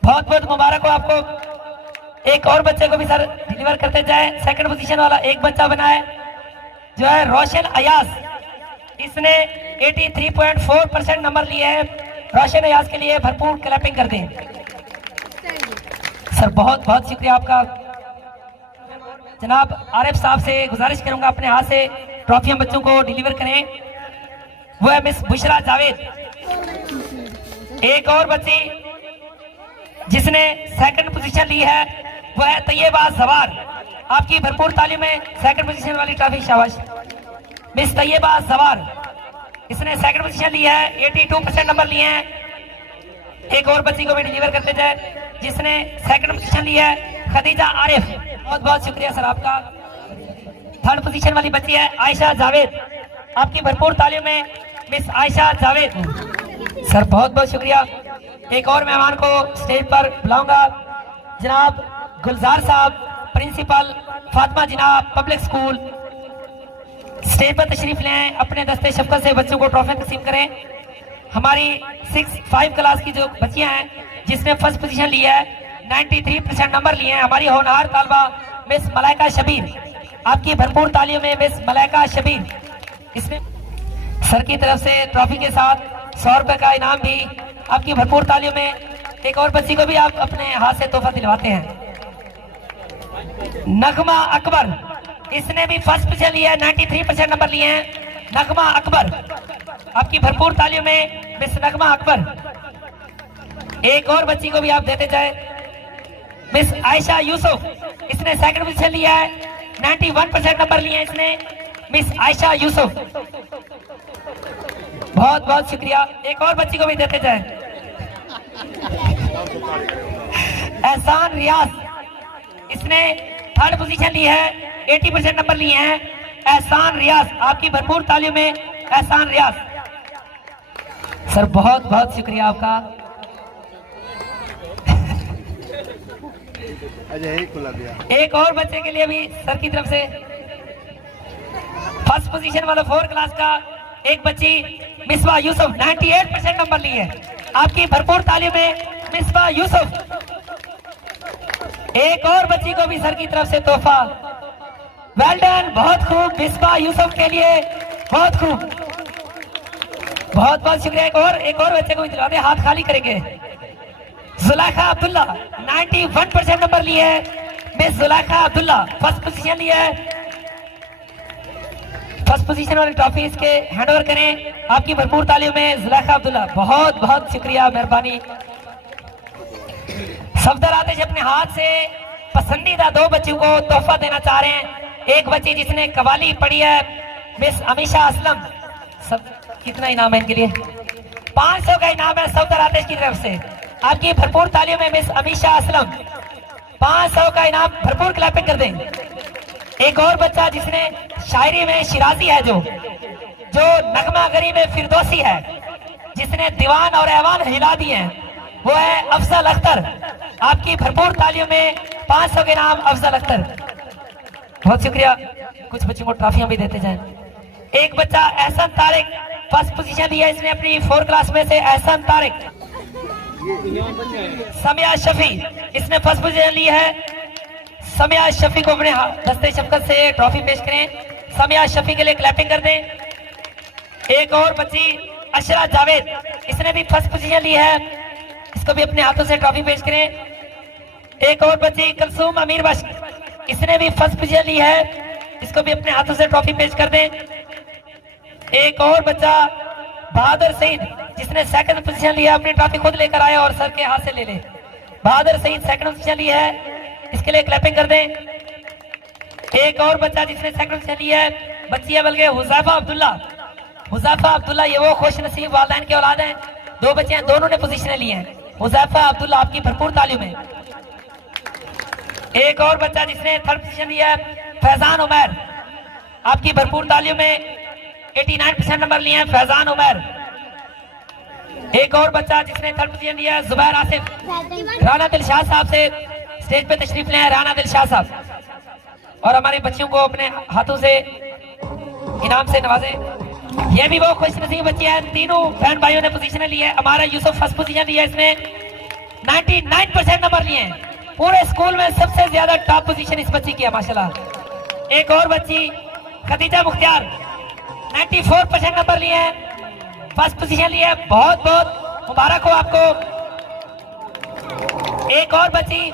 बहुत बहुत मुबारक हो आपको। एक और बच्चे को भी सर डिलीवर करते जाए। सेकंड पोजीशन वाला एक बच्चा बना है जो है रोशन अयाज, इसने 83.4% नंबर लिए हैं। रोशन अयाज के लिए भरपूर क्लैपिंग कर दें। सर बहुत बहुत शुक्रिया आपका। जनाब आरिफ साहब से गुजारिश करूंगा अपने हाथ से ट्रॉफियां बच्चों को डिलीवर करें। वो है मिस बुशरा जावेद। एक और बच्ची जिसने सेकंड पोजीशन ली है वो है तैयबा जवार। आपकी भरपूर तालीम में सेकंड पोजीशन वाली ट्रॉफी शाबाश। मिस तैयबा जवार, इसने सेकंड पोजीशन ली है, 82% नंबर लिए हैं। एक और बच्ची को भी डिलीवर करते जाए जिसने सेकंड पोजीशन ली है, खदीजा आरिफ। बहुत बहुत शुक्रिया सर आपका। थर्ड पोजीशन वाली बच्ची है आयशा जावेद। आपकी भरपूर तालीम में मिस आयशा जावेद। सर बहुत बहुत शुक्रिया। एक और मेहमान को स्टेज पर बुलाऊंगा, जनाब गुलजार साहब, principal Fatima Jinnah public school. Stage पर तशरीफ लें, अपने दस्ते शफकत से बच्चों को ट्रॉफी तकसीम करें। हमारी 6-5 क्लास की जो बच्चियां हैं जिसने फर्स्ट पोजीशन ली है, 93% नंबर लिए हैं, हमारी होनहार तालबा मिस मलाइका शबीर। आपकी भरपूर तालियों में मिस मलाइका शबीर। इसमें सर की तरफ से ट्रॉफी के साथ 100 रुपए का इनाम भी। आपकी भरपूर तालियों में एक और बच्ची को भी आप अपने हाथ से तोहफा दिलवाते हैं। नगमा अकबर, इसने भी फर्स्ट पोजीशन लिया है, 93% नंबर लिए हैं। नगमा अकबर, आपकी भरपूर तालियों में मिस नगमा अकबर। एक और बच्ची को भी आप देते जाए, मिस आयशा यूसुफ। इसने सेकंड पोजीशन लिया है, 91% नंबर लिए हैं इसने, मिस आयशा यूसुफ। बहुत बहुत शुक्रिया। एक और बच्ची को भी देते जाए, एहसान रियाज। इसने थर्ड पोजीशन ली है, 80% नंबर लिए हैं। एहसान रियाज, आपकी भरपूर तालियों में एहसान रियाज। सर बहुत बहुत शुक्रिया आपका। एक और बच्चे के लिए भी सर की तरफ से फर्स्ट पोजीशन वाला 4 क्लास का एक बच्ची मिसबा यूसुफ, 98% नंबर ली है। आपकी भरपूर तालियों में मिसबा यूसुफ। एक और बच्ची को भी सर की तरफ से तोहफा। वेल डन, बहुत खूब मिसबा यूसुफ के लिए, बहुत खूब, बहुत बहुत शुक्रिया। एक और बच्चे को भी दिलवा दे, हाथ खाली करेंगे। जुलेखा अब्दुल्ला, 91% नंबर लिए है miss Zulekha Abdullah, first position लिया है। फर्स्ट पोजीशन वाली ट्रॉफी इसके हैंड ओवर करें। आपकी भरपूर तालियों में जुलेखा अब्दुल्ला, बहुत बहुत शुक्रिया, मेहरबानी। सफदर आतिश अपने हाथ से पसंदीदा 2 बच्चों को तोहफा देना चाह रहे हैं। एक बच्ची जिसने कवाली पढ़ी है, मिस अमीशा असलम। सब कितना इनाम है इनके लिए? 500 का इनाम है सफदर आतिश की तरफ से। आपकी भरपूर तालियों में मिस अमीशा असलम, 500 का इनाम। भरपूर क्लैपिंग कर दें। एक और बच्चा जिसने शायरी में शिराजी है, जो नगमागरी में फिरदौसी है, जिसने दीवान और ऐवान हिला दिए हैं, वो है अफजल अख्तर। आपकी भरपूर तालियों में 500 के नाम अफजल अख्तर। बहुत शुक्रिया। कुछ बच्चों को ट्रॉफियां भी देते जाएं। एक बच्चा एहसन तारिक, फर्स्ट पोजीशन लिया इसने अपनी 4 क्लास में से। एहसन तारिक। समिया शफी, इसने फर्स्ट पोजीशन ली है। समिया शफी को अपने दस्ते शफकत से ट्रॉफी पेश करें। समिया शफी के लिए क्लैपिंग कर दें। एक और बच्ची अशरा जावेद, इसने भी फर्स्ट पोजीशन ली है, इसको भी अपने हाथों से ट्रॉफी पेश करें। एक और बच्ची कलसूम अमीर बख्श, इसने भी फर्स्ट पोजीशन ली है, इसको भी अपने हाथों से ट्रॉफी पेश कर दें। एक और बच्चा बहादुर सईद, जिसने सेकंड पोजीशन लिया, अपनी ट्रॉफी खुद लेकर आया और सर के हाथ से ले ले। बहादुर सईद सेकंड पोजीशन ली है, इसके लिए क्लैपिंग कर दें। एक और बच्चा जिसने सेकंड पोजीशन लिया है, बच्ची है बल्कि हुज़ैफा अब्दुल्ला। हुज़ैफा अब्दुल्ला ये वो खुश नसीब वालिदैन के औलाद हैं। 2 बच्चे हैं, दोनों ने पोजीशन ली है। हुज़ैफा अब्दुल्ला, आपकी भरपूर तालियों में। एक और बच्चा जिसने थर्ड पोजीशन लिया है, फैजान उमर। आपकी भरपूर तालियों में, 89% नंबर लिए हैं फैजान उमर। एक और बच्चा जिसने थर्ड पोजीशन लिया है, जुबैर आसिफ। राना दिलशाद साहब से स्टेज पे तशरीफ ले आए, राना दिलशाद साहब, और हमारे बच्चों को अपने हाथों से इनाम से नवाजे। ये भी वो खुश नसीब बच्चे हैं। तीनों बहन भाइयों ने पोजीशन ली है। हमारा यूसुफ फर्स्ट पोजीशन लिया, इसने 99% नंबर लिए हैं। पूरे स्कूल में सबसे ज्यादा टॉप पोजीशन इस बच्ची की है माशाल्लाह। एक और बच्ची खदीजा मुख्तियार, 94% नंबर लिए हैं, फर्स्ट पोजीशन लिया है। बहुत बहुत मुबारक हो आपको। एक और बच्ची,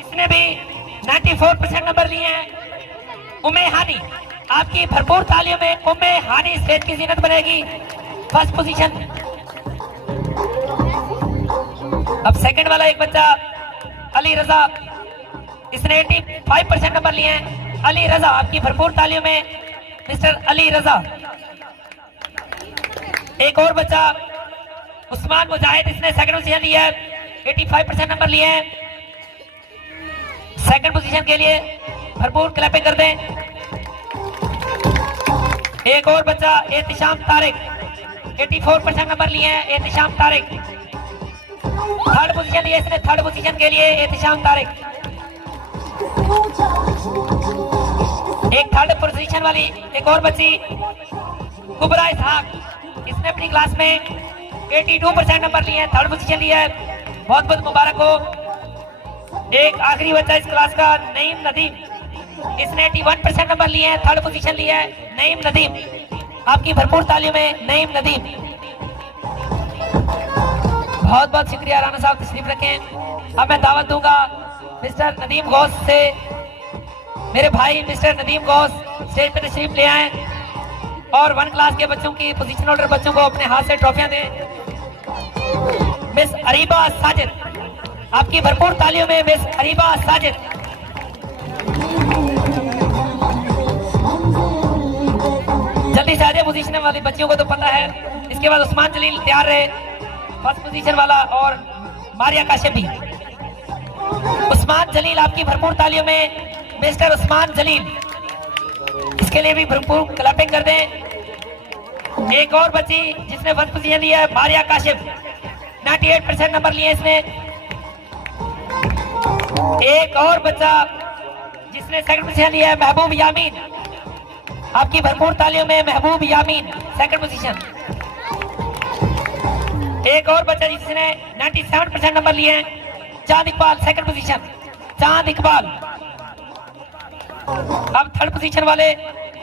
इसने भी 94% नंबर लिए हैं, उम्मे हानी। आपकी भरपूर तालियों में उम्मे हानी स्टेज की जीनत बनेगी, फर्स्ट पोजीशन। अब सेकंड वाला एक बच्चा अली रजा, इसने 85% नंबर लिए हैं। अली रजा, आपकी भरपूर तालियों में मिस्टर अली रजा। एक और बच्चा उस्मान मुजाहिद, इसने सेकंड पोजीशन ली है, 85% नंबर लिए हैं। सेकंड पोजीशन के लिए भरपूर क्लैपिंग कर दें। एक और बच्चा एहतिशाम तारिक, 84% नंबर लिए हैं एहतिशाम तारिक। थर्ड पोजीशन लिया इसने, थर्ड पोजीशन के लिए एहतिशाम तारिक। एक थर्ड पोजीशन वाली एक और बच्ची कुबरा इसहाक, इसने अपनी क्लास में 82% नंबर लिए हैं, थर्ड पोजीशन लिया है, बहुत बहुत मुबारक हो। एक आखिरी बच्चा इस क्लास का नईम नदीम, इसने 81% नंबर लिए हैं, थर्ड पोजीशन लिया है, नईम नदीम। आपकी भरपूर तालियों में नईम नदीम। बहुत बहुत शुक्रिया राना साहब, तशरीफ रखें। अब मैं दावत दूंगा मिस्टर नदीम गौस से, मेरे भाई मिस्टर नदीम गौस स्टेज पर तशरीफ ले आए और 1 क्लास के बच्चों की पोजीशन ऑर्डर बच्चों को अपने हाथ से ट्रॉफियां दें। मिस अरीबा साजिद, आपकी भरपूर तालियों में मिस अरीबा साजिद। जल्दी से आगे पोजीशन वाली बच्चियों को तो पता है। इसके बाद उस्मान जलील तैयार रहे, फर्स्ट पोजीशन वाला, और मारिया काशिफ भी। उस्मान जलील, आपकी भरपूर तालियों में मिस्टर उस्मान जलील, इसके लिए भी भरपूर क्लैपिंग कर दें। एक और बच्ची जिसने फर्स्ट पोजीशन लिया है, मारिया काशिफ, 98% नंबर लिए इसने। एक और बच्चा जिसने सेकंड पोजीशन लिया है, महबूब यामीन, आपकी भरपूर तालियों में महबूब यामीन, सेकंड पोजीशन। एक और बच्चा जिसने 97% नंबर लिए हैं, चांद इकबाल, सेकंड पोजीशन, चांद इकबाल। अब थर्ड पोजीशन वाले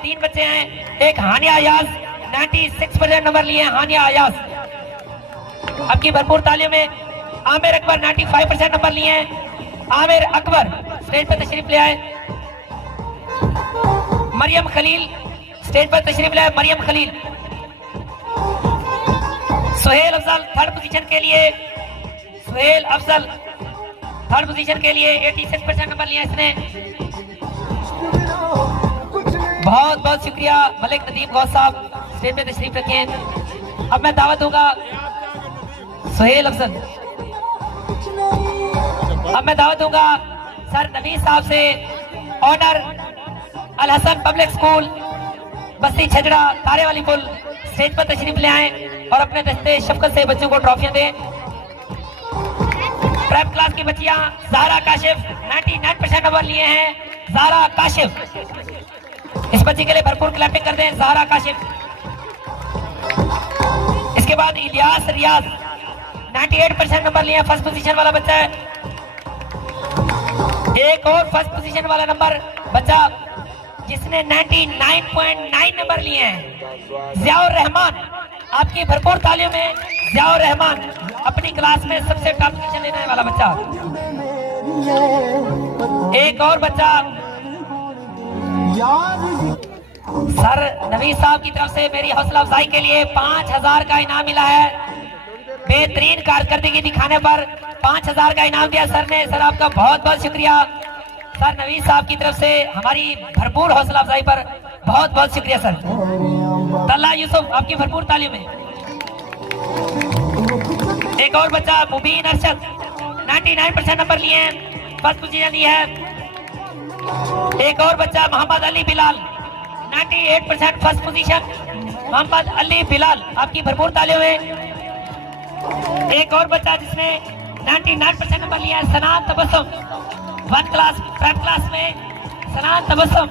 3 बच्चे हैं। एक हानिया अयाज, 96% नंबर लिए हैं, हानिया अयाज, आपकी भरपूर तालियों में। आमिर अकबर, 95% नंबर लिए हैं, आमिर अकबर, स्टेज पर तशरीफ ले आए। मरियम खलील, स्टेज पर तशरीफ ले आए, मरियम खलील। सुहेल अफजल, थर्ड पोजीशन के लिए, सुहेल अफजल, थर्ड पोजीशन के लिए 86% नंबर लिया इसने। बहुत बहुत शुक्रिया मलिक नदीम गौस साहब, स्टेज पे तशरीफ रखें। अब मैं दावत दूंगा सुहेल अफजल, अब मैं दावत दूंगा सर नवीद साहब से, ऑनर अल हसन पब्लिक स्कूल बस्ती छजड़ा तारे वाली पुल, स्टेज पर तशरीफ ले आए और अपने दस्ते शफकत से बच्चों को ट्रॉफियां दें। प्रेप क्लास की बच्चियां ज़ारा काशिफ, 99% नंबर लिए हैं, ज़ारा काशिफ, इस बच्ची के लिए भरपूर क्लैपिंग कर दें, ज़ारा काशिफ। इसके बाद इलियास रियाज, 98% नंबर लिए हैं, फर्स्ट पोजीशन वाला बच्चा है। एक और फर्स्ट पोजीशन वाला नंबर बच्चा जिसने 99.9 नंबर लिए हैं, जियाउर रहमान, आपकी भरपूर तालियों में जियाउर रहमान, अपनी क्लास में सबसे टॉप पोजीशन लेने वाला बच्चा। एक और बच्चा सर नवीद साहब की तरफ से मेरी हौसला अफजाई के लिए 5000 का इनाम मिला है। बेहतरीन कारकर्दगी दिखाने पर 5000 का इनाम दिया सर ने। सर आपका बहुत बहुत शुक्रिया। सर नवीद साहब की तरफ से हमारी भरपूर हौसला अफजाई पर बहुत बहुत शुक्रिया सर। तल्ला यूसुफ, आपकी भरपूर तालियों में। एक और बच्चा मुबीन अरशद, 99% नंबर लिए हैं, फर्स्ट पोजीशन ली है। एक और बच्चा मोहम्मद अली बिलाल, 98% फर्स्ट पोजीशन, मोहम्मद अली बिलाल, आपकी भरपूर तालियों में। एक और बच्चा जिसने 99% नंबर लिया है, सनात तबस्सुम, 1 क्लास प्रेप क्लास में सनात तबस्सुम,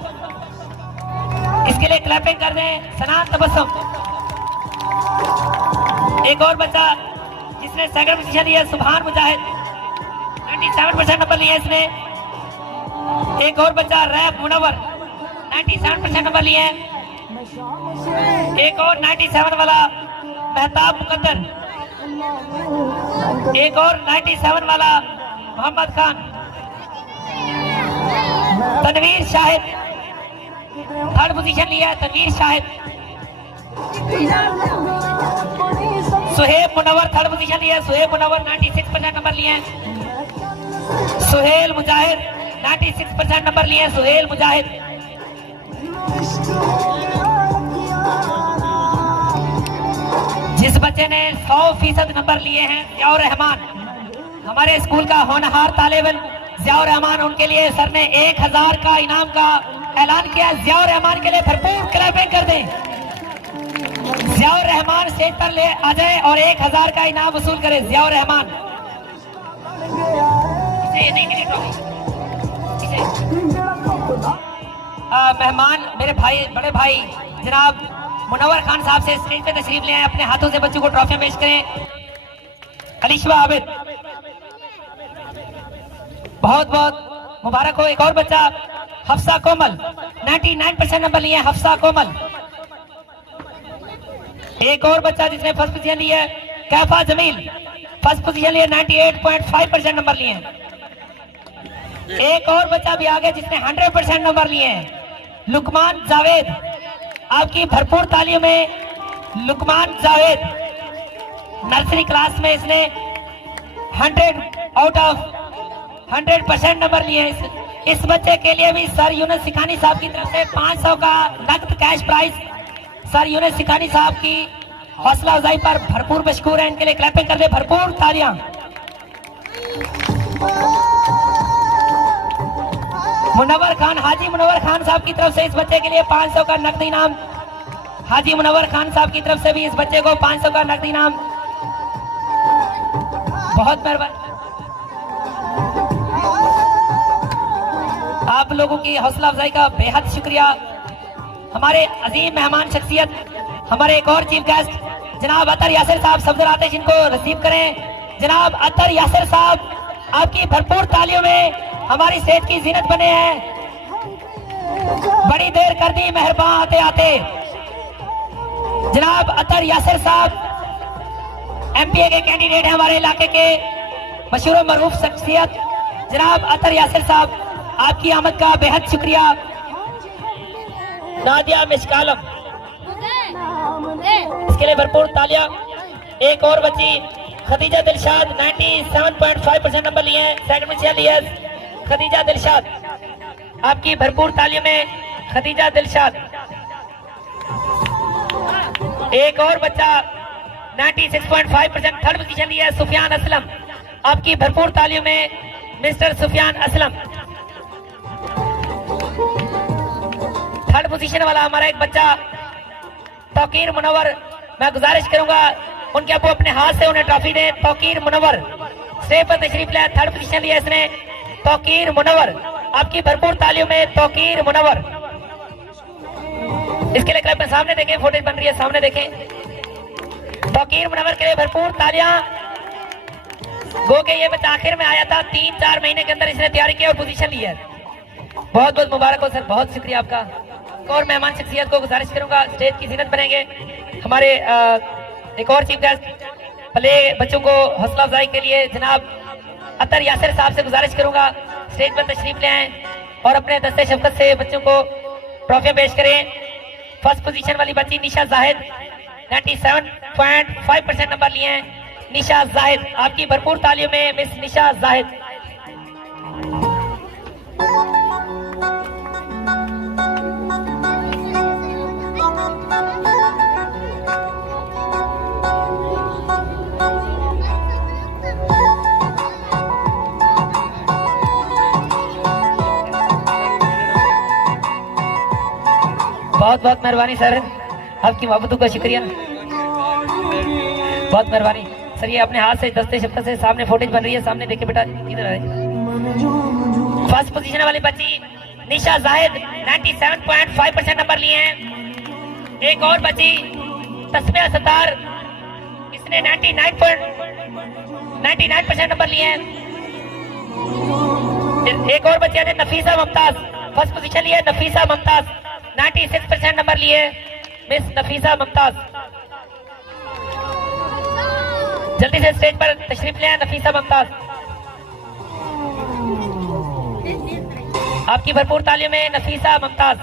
इसके लिए क्लैपिंग कर दें, सनात तबस्सुम। एक और बच्चा जिसने सेकंड पोजीशन लिया, सुभान मुजाहिद, 97% नंबर लिया इसने। एक और बच्चा रैब मुनव्वर, 97% नंबर लिए हैं। एक और 97 वाला मेहताब मुकद्दर, एक और 97 वाला मोहम्मद खान। तनवीर शाहिद थर्ड पोजीशन लिया है, तनवीर शाहिद। सुहेब मुनव्वर थर्ड पोजीशन लिया है, सुहेब मुनव्वर 96% नंबर लिए हैं। सुहेल मुजाहिद 96% नंबर लिए हैं, सुहेल मुजाहिद। जिस बच्चे ने 100% नंबर लिए हैं, ज़ियाउर रहमान, हमारे स्कूल का होनहार तालिब इल्म ज़ियाउर रहमान, उनके लिए सर ने 1000 का इनाम का ऐलान किया। ज़ियाउर रहमान के लिए भरपूर क्लैपिंग कर दें। ज़ियाउर रहमान स्टेज पर ले आ जाए और 1000 का इनाम वसूल करें। ज़ियाउर रहमान मेहमान मेरे भाई, बड़े भाई जनाब मुनव्वर खान साहब से स्टेज पे तशरीफ ले आए, अपने हाथों से बच्चों को ट्रॉफियां पेश करें। अलिशवा आबिद, बहुत बहुत मुबारक हो। एक और बच्चा हफ्सा कोमल 99% नंबर लिए हैं, हफ्सा कोमल। एक और बच्चा जिसने फर्स्ट पोजीशन ली है, कैफा जमील, फर्स्ट पोजीशन लिए 98.5% नंबर लिए हैं। एक और बच्चा भी आगे जिसने 100% नंबर लिए हैं, लुकमान जावेद। आपकी भरपूर तालियों में लुकमान जावेद, नर्सरी क्लास में इसने 100 आउट ऑफ 100% नंबर लिए हैं। इस बच्चे के लिए भी सर यूनुस सिखानी साहब की तरफ से 500 का नकद कैश प्राइज। सर यूनुस सिखानी साहब की हौसला अफजाई पर भरपूर मशकूर है, इनके लिए क्लैपिंग कर दे, भरपूर तालियां। मुनव्वर खान, हाजी मुनव्वर खान साहब की तरफ से इस बच्चे के लिए 500 का नकद इनाम। हाजी मुनव्वर खान साहब की तरफ से भी इस बच्चे को 500 का नकद इनाम। बहुत मेहरबानी, आप लोगों की हौसला अफजाई का बेहद शुक्रिया। हमारे अजीम मेहमान शख्सियत, हमारे एक और चीफ गेस्ट जनाब अतर यासिर साहब सफदर आतिश, इनको रिसीव करें। जनाब अतर यासिर साहब, आपकी भरपूर तालियों में हमारी स्टेज की जीनत बने हैं। बड़ी देर कर दी मेहरबान आते आते। जनाब अतर यासिर साहब एमपीए के कैंडिडेट हैं, हमारे इलाके के मशहूर और मरूफ शख्सियत। जनाब अतर यासिर साहब, आपकी आमद का बेहद शुक्रिया। नादिया मिशकालम, इसके लिए भरपूर तालियां। एक और बच्ची खदीजा दिलशाद 97.5% नंबर लिए हैं, सेकंड पोजीशन ली है खदीजा दिलशाद। आपकी भरपूर तालियों में खदीजा दिलशाद। एक और बच्चा 96.5% थर्ड पोजीशन लिया है, सुफियान असलम। आपकी भरपूर तालियों में mister Sufiyan Aslam. Third position वाला हमारा एक बच्चा तौकीर मुनव्वर, मैं गुजारिश करूंगा उनके अबू अपने हाथ से उन्हें ट्रॉफी दें। तौकीर मुनव्वर स्टेज पर तशरीफ लाए, थर्ड पोजीशन लिया इसने, तौकीर मुनव्वर। आपकी भरपूर तालियों में तौकीर मुनव्वर। इसके लिए क्लब में सामने देखें, फुटेज बन रही है, सामने देखें। तौकीर मुनव्वर के लिए भरपूर तालियां। गो के ये बच्चा आखिर में आया था, 3-4 महीने के अंदर इसने तैयारी की और पोजीशन ली है। बहुत बहुत मुबारक हो सर, बहुत शुक्रिया आपका। और मेहमान शख्सियत को गुजारिश करूंगा स्टेज की जीनत बनेंगे। हमारे एक और चीफ गेस्ट प्ले बच्चों को हौसला अफजाई के लिए जनाब अतर यासिर साहब से गुजारिश करूंगा स्टेज पर तशरीफ ले आए और अपने दस्ते शफकत से बच्चों को ट्रॉफियां पेश करें। फर्स्ट पोजीशन वाली बच्ची निशा जाहिद 97.5% नंबर लिए हैं। निशा जाहिद, आपकी भरपूर तालियों में मिस निशा जाहिद। बहुत बहुत मेहरबानी सर, आपकी मोहब्बतों का शुक्रिया, बहुत मेहरबानी सर। ये अपने हाथ से दस्ते शफकत से सामने फुटेज बन रही है, सामने देखे बेटा, इधर आए। फर्स्ट पोजीशन वाली बच्ची निशा जाहिद 97.5% नंबर लिए हैं। एक और बच्ची तस्मिया सतार, इसने 99% नंबर लिए हैं। एक और बच्ची है नफीसा मुमताज, फर्स्ट पोजीशन लिए नफीसा मुमताज 96% नंबर लिए मिस नफीसा मुमताज। जल्दी से स्टेज पर तशरीफ ले आए नफीसा मुमताज। आपकी भरपूर तालियों में नफीसा मुमताज,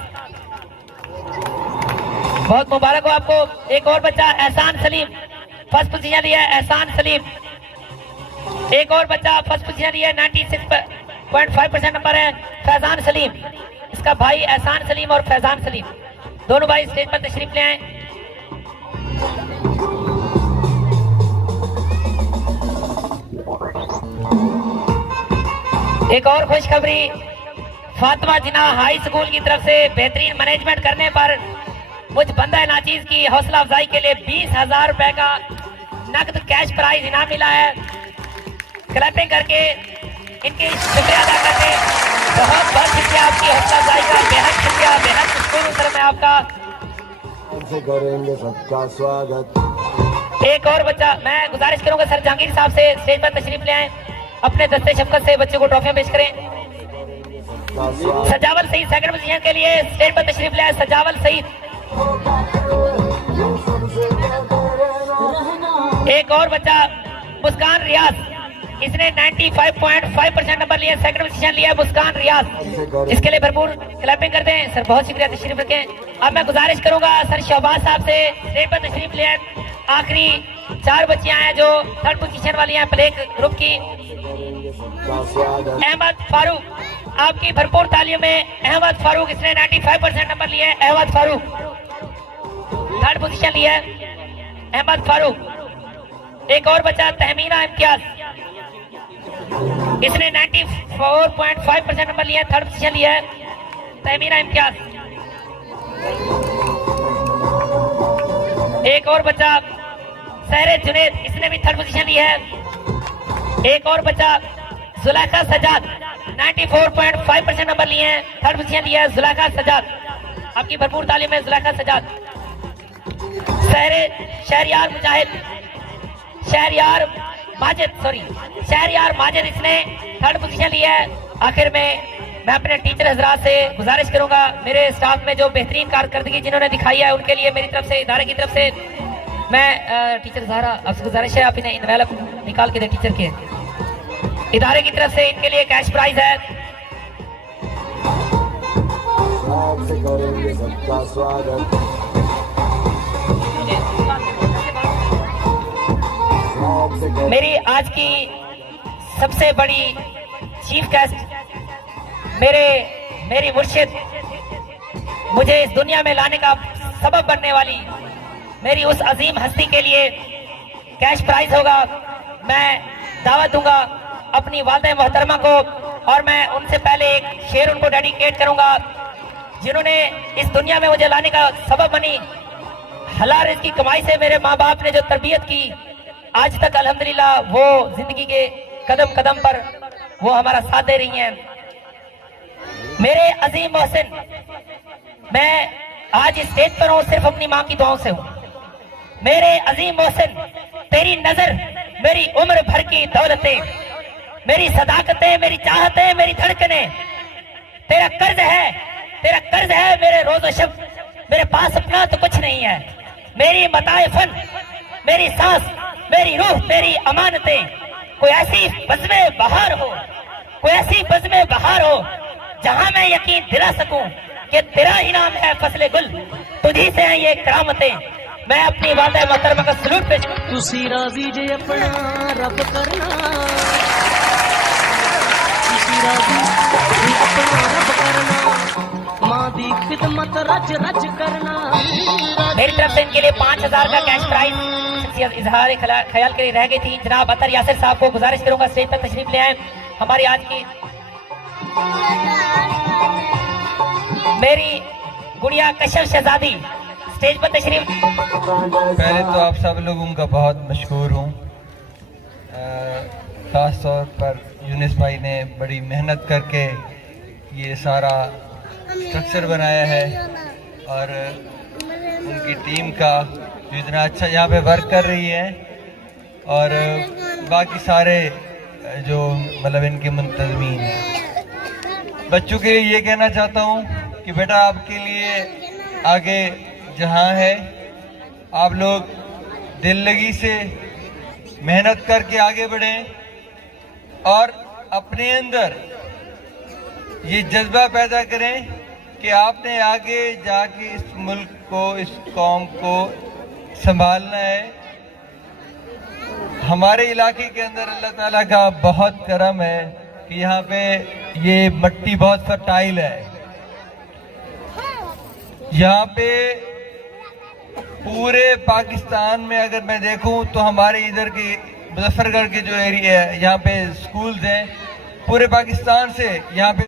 बहुत मुबारक हो आपको। एक और बच्चा एहसान सलीम, फर्स्ट पोजीशन लिया है एहसान सलीम। एक और बच्चा फर्स्ट पोजीशन लिया है, 96.5% नंबर है फैजान सलीम। इसका भाई एहसान सलीम और फैजान सलीम दोनों भाई स्टेज पर तशरीफ ले आए। एक और खुशखबरी, फातिमा जिन्ना हाई स्कूल की तरफ से बेहतरीन मैनेजमेंट करने पर मुझ बंदा नाचीज की हौसला अफजाई के लिए 20,000 रुपए का नकद कैश प्राइज इनाम मिला है। क्लैपिंग करके इनकी शुक्रिया अदा करते हैं। बहुत बहुत शुक्रिया आपकी हौसला अफजाई का, बेहद शुक्रिया, बेहद मशकूर सर मैं आपका। करेंगे सबका स्वागत। एक और बच्चा, मैं गुजारिश करूंगा सर जहांगीर साहब से स्टेज पर तशरीफ ले आए, अपने दस्ते शफकत से बच्चों को ट्रॉफियां पेश करें। सजावल सईद सेकंड पोजीशन के लिए स्टेज पर तशरीफ ले आए। सजावल सईद। एक और बच्चा मुस्कान रियाज, इसने 95.5% नंबर लिया, सेकंड पोजीशन लिया है मुस्कान रियाज। इसके लिए भरपूर क्लैपिंग करते हैं सर, बहुत शुक्रिया, तशरीफ रखें। अब मैं गुजारिश करूंगा सर शहबाज साहब से स्टेज पर तशरीफ ले आए। आखिरी 4 बच्चियां हैं जो थर्ड पोजीशन वाली हैं प्ले ग्रुप की। अहमद फारूक, आपकी भरपूर तालियों में अहमद फारूक, इसने 95% नंबर लिया है। अहमद फारूक थर्ड पोजीशन लिया है अहमद फारूक। एक और बच्चा तहमीना इम्तियाज, इसने 94.5% नंबर लिया है, थर्ड पोजीशन लिया है तहमीना इम्तियाज। एक और बच्चा सहरे जुनेद, इसने भी थर्ड पोजीशन ली है। एक और बच्चा जुलेखा सजाद, 94.5% नंबर लिए हैं, थर्ड पोजीशन लिया है जुलेखा सजाद। आपकी भरपूर तालीम है जुलेखा सजाद। शहरयार मुजाहिद, शहरयार माजिद, इसने थर्ड पोजीशन लिया है। आखिर में मैं अपने टीचर हजरात से गुजारिश करूंगा, मेरे स्टाफ में जो बेहतरीन कारकर्दगी जिन्होंने दिखाई है उनके लिए मेरी तरफ से, इदारे की तरफ से मैं टीचर ज़हरा आपसे गुजारिश है आप इन्हें इन्वेलप निकाल के दे टीचर के, इदारे की तरफ से इनके लिए कैश प्राइज है। करेंगे सबका स्वागत। मेरी आज की सबसे बड़ी चीफ गेस्ट, मेरी मुर्शिद, मुझे इस दुनिया में लाने का सबब बनने वाली मेरी उस अजीम हस्ती के लिए कैश प्राइज होगा। मैं दावत दूंगा अपनी वालिदा मोहतरमा को, और मैं उनसे पहले एक शेर उनको डेडिकेट करूंगा जिन्होंने इस दुनिया में मुझे लाने का सबब बनी। हलाल रिज़्क़ की कमाई से मेरे माँ बाप ने जो तरबियत की, आज तक अल्हम्दुलिल्लाह वो जिंदगी के कदम कदम पर वो हमारा साथ दे रही हैं। मेरे अजीम मोहसिन, मैं आज इस स्टेज पर हूँ सिर्फ अपनी माँ की दुआओं से हूँ। मेरे अजीम मोहसिन, तेरी नजर मेरी उम्र भर की दौलतें, मेरी सदाकतें, मेरी चाहतें, मेरी धड़कनें, तेरा कर्ज है मेरे रोज़ो शब, मेरे पास अपना तो कुछ नहीं है। मेरी मताए फन, मेरी सांस, मेरी रूह, तेरी अमानतें। कोई ऐसी बज़्मे बहार हो जहां मैं यकीन दिला सकूं कि तेरा इनाम है फसले गुल, तुझी से हैं ये करामतें। मैं अपनी वालिदा मोहतरमा का सलूट पेश करूं। तुसी राजी जे अपना रब करना, तुसी राजी जे अपना रब करना, मां दी खिदमत रज रज करना। मेरी तरफ से इनके लिए 5,000 का कैश प्राइज इजहार ख्याल के लिए रह गई थी। जनाब अतर यासिर साहब को गुजारिश करूंगा स्टेज पर तशरीफ ले आए। हमारी आज की मेरी गुड़िया कशफ शहजादी स्टेज पर तशरीफ। पहले तो आप सब लोगों का बहुत मशहूर हूँ, खास तौर पर यूनिस भाई ने बड़ी मेहनत करके ये सारा स्ट्रक्चर बनाया है, और उनकी टीम का जो इतना अच्छा यहाँ पे वर्क कर रही है, और बाकी सारे जो मतलब इनके मुंतज़मीन हैं। बच्चों के लिए ये कहना चाहता हूँ कि बेटा आपके लिए आगे जहाँ है, आप लोग दिल लगी से मेहनत करके आगे बढ़ें और अपने अंदर ये जज्बा पैदा करें कि आपने आगे जाके इस मुल्क को, इस कौम को संभालना है। हमारे इलाके के अंदर अल्लाह ताला का बहुत करम है कि यहाँ पे ये मिट्टी बहुत फर्टाइल है। यहाँ पे पूरे पाकिस्तान में अगर मैं देखूं तो हमारे इधर की मुजफ्फरगढ़ के जो एरिया है, यहाँ पे स्कूल्स हैं, पूरे पाकिस्तान से यहाँ पे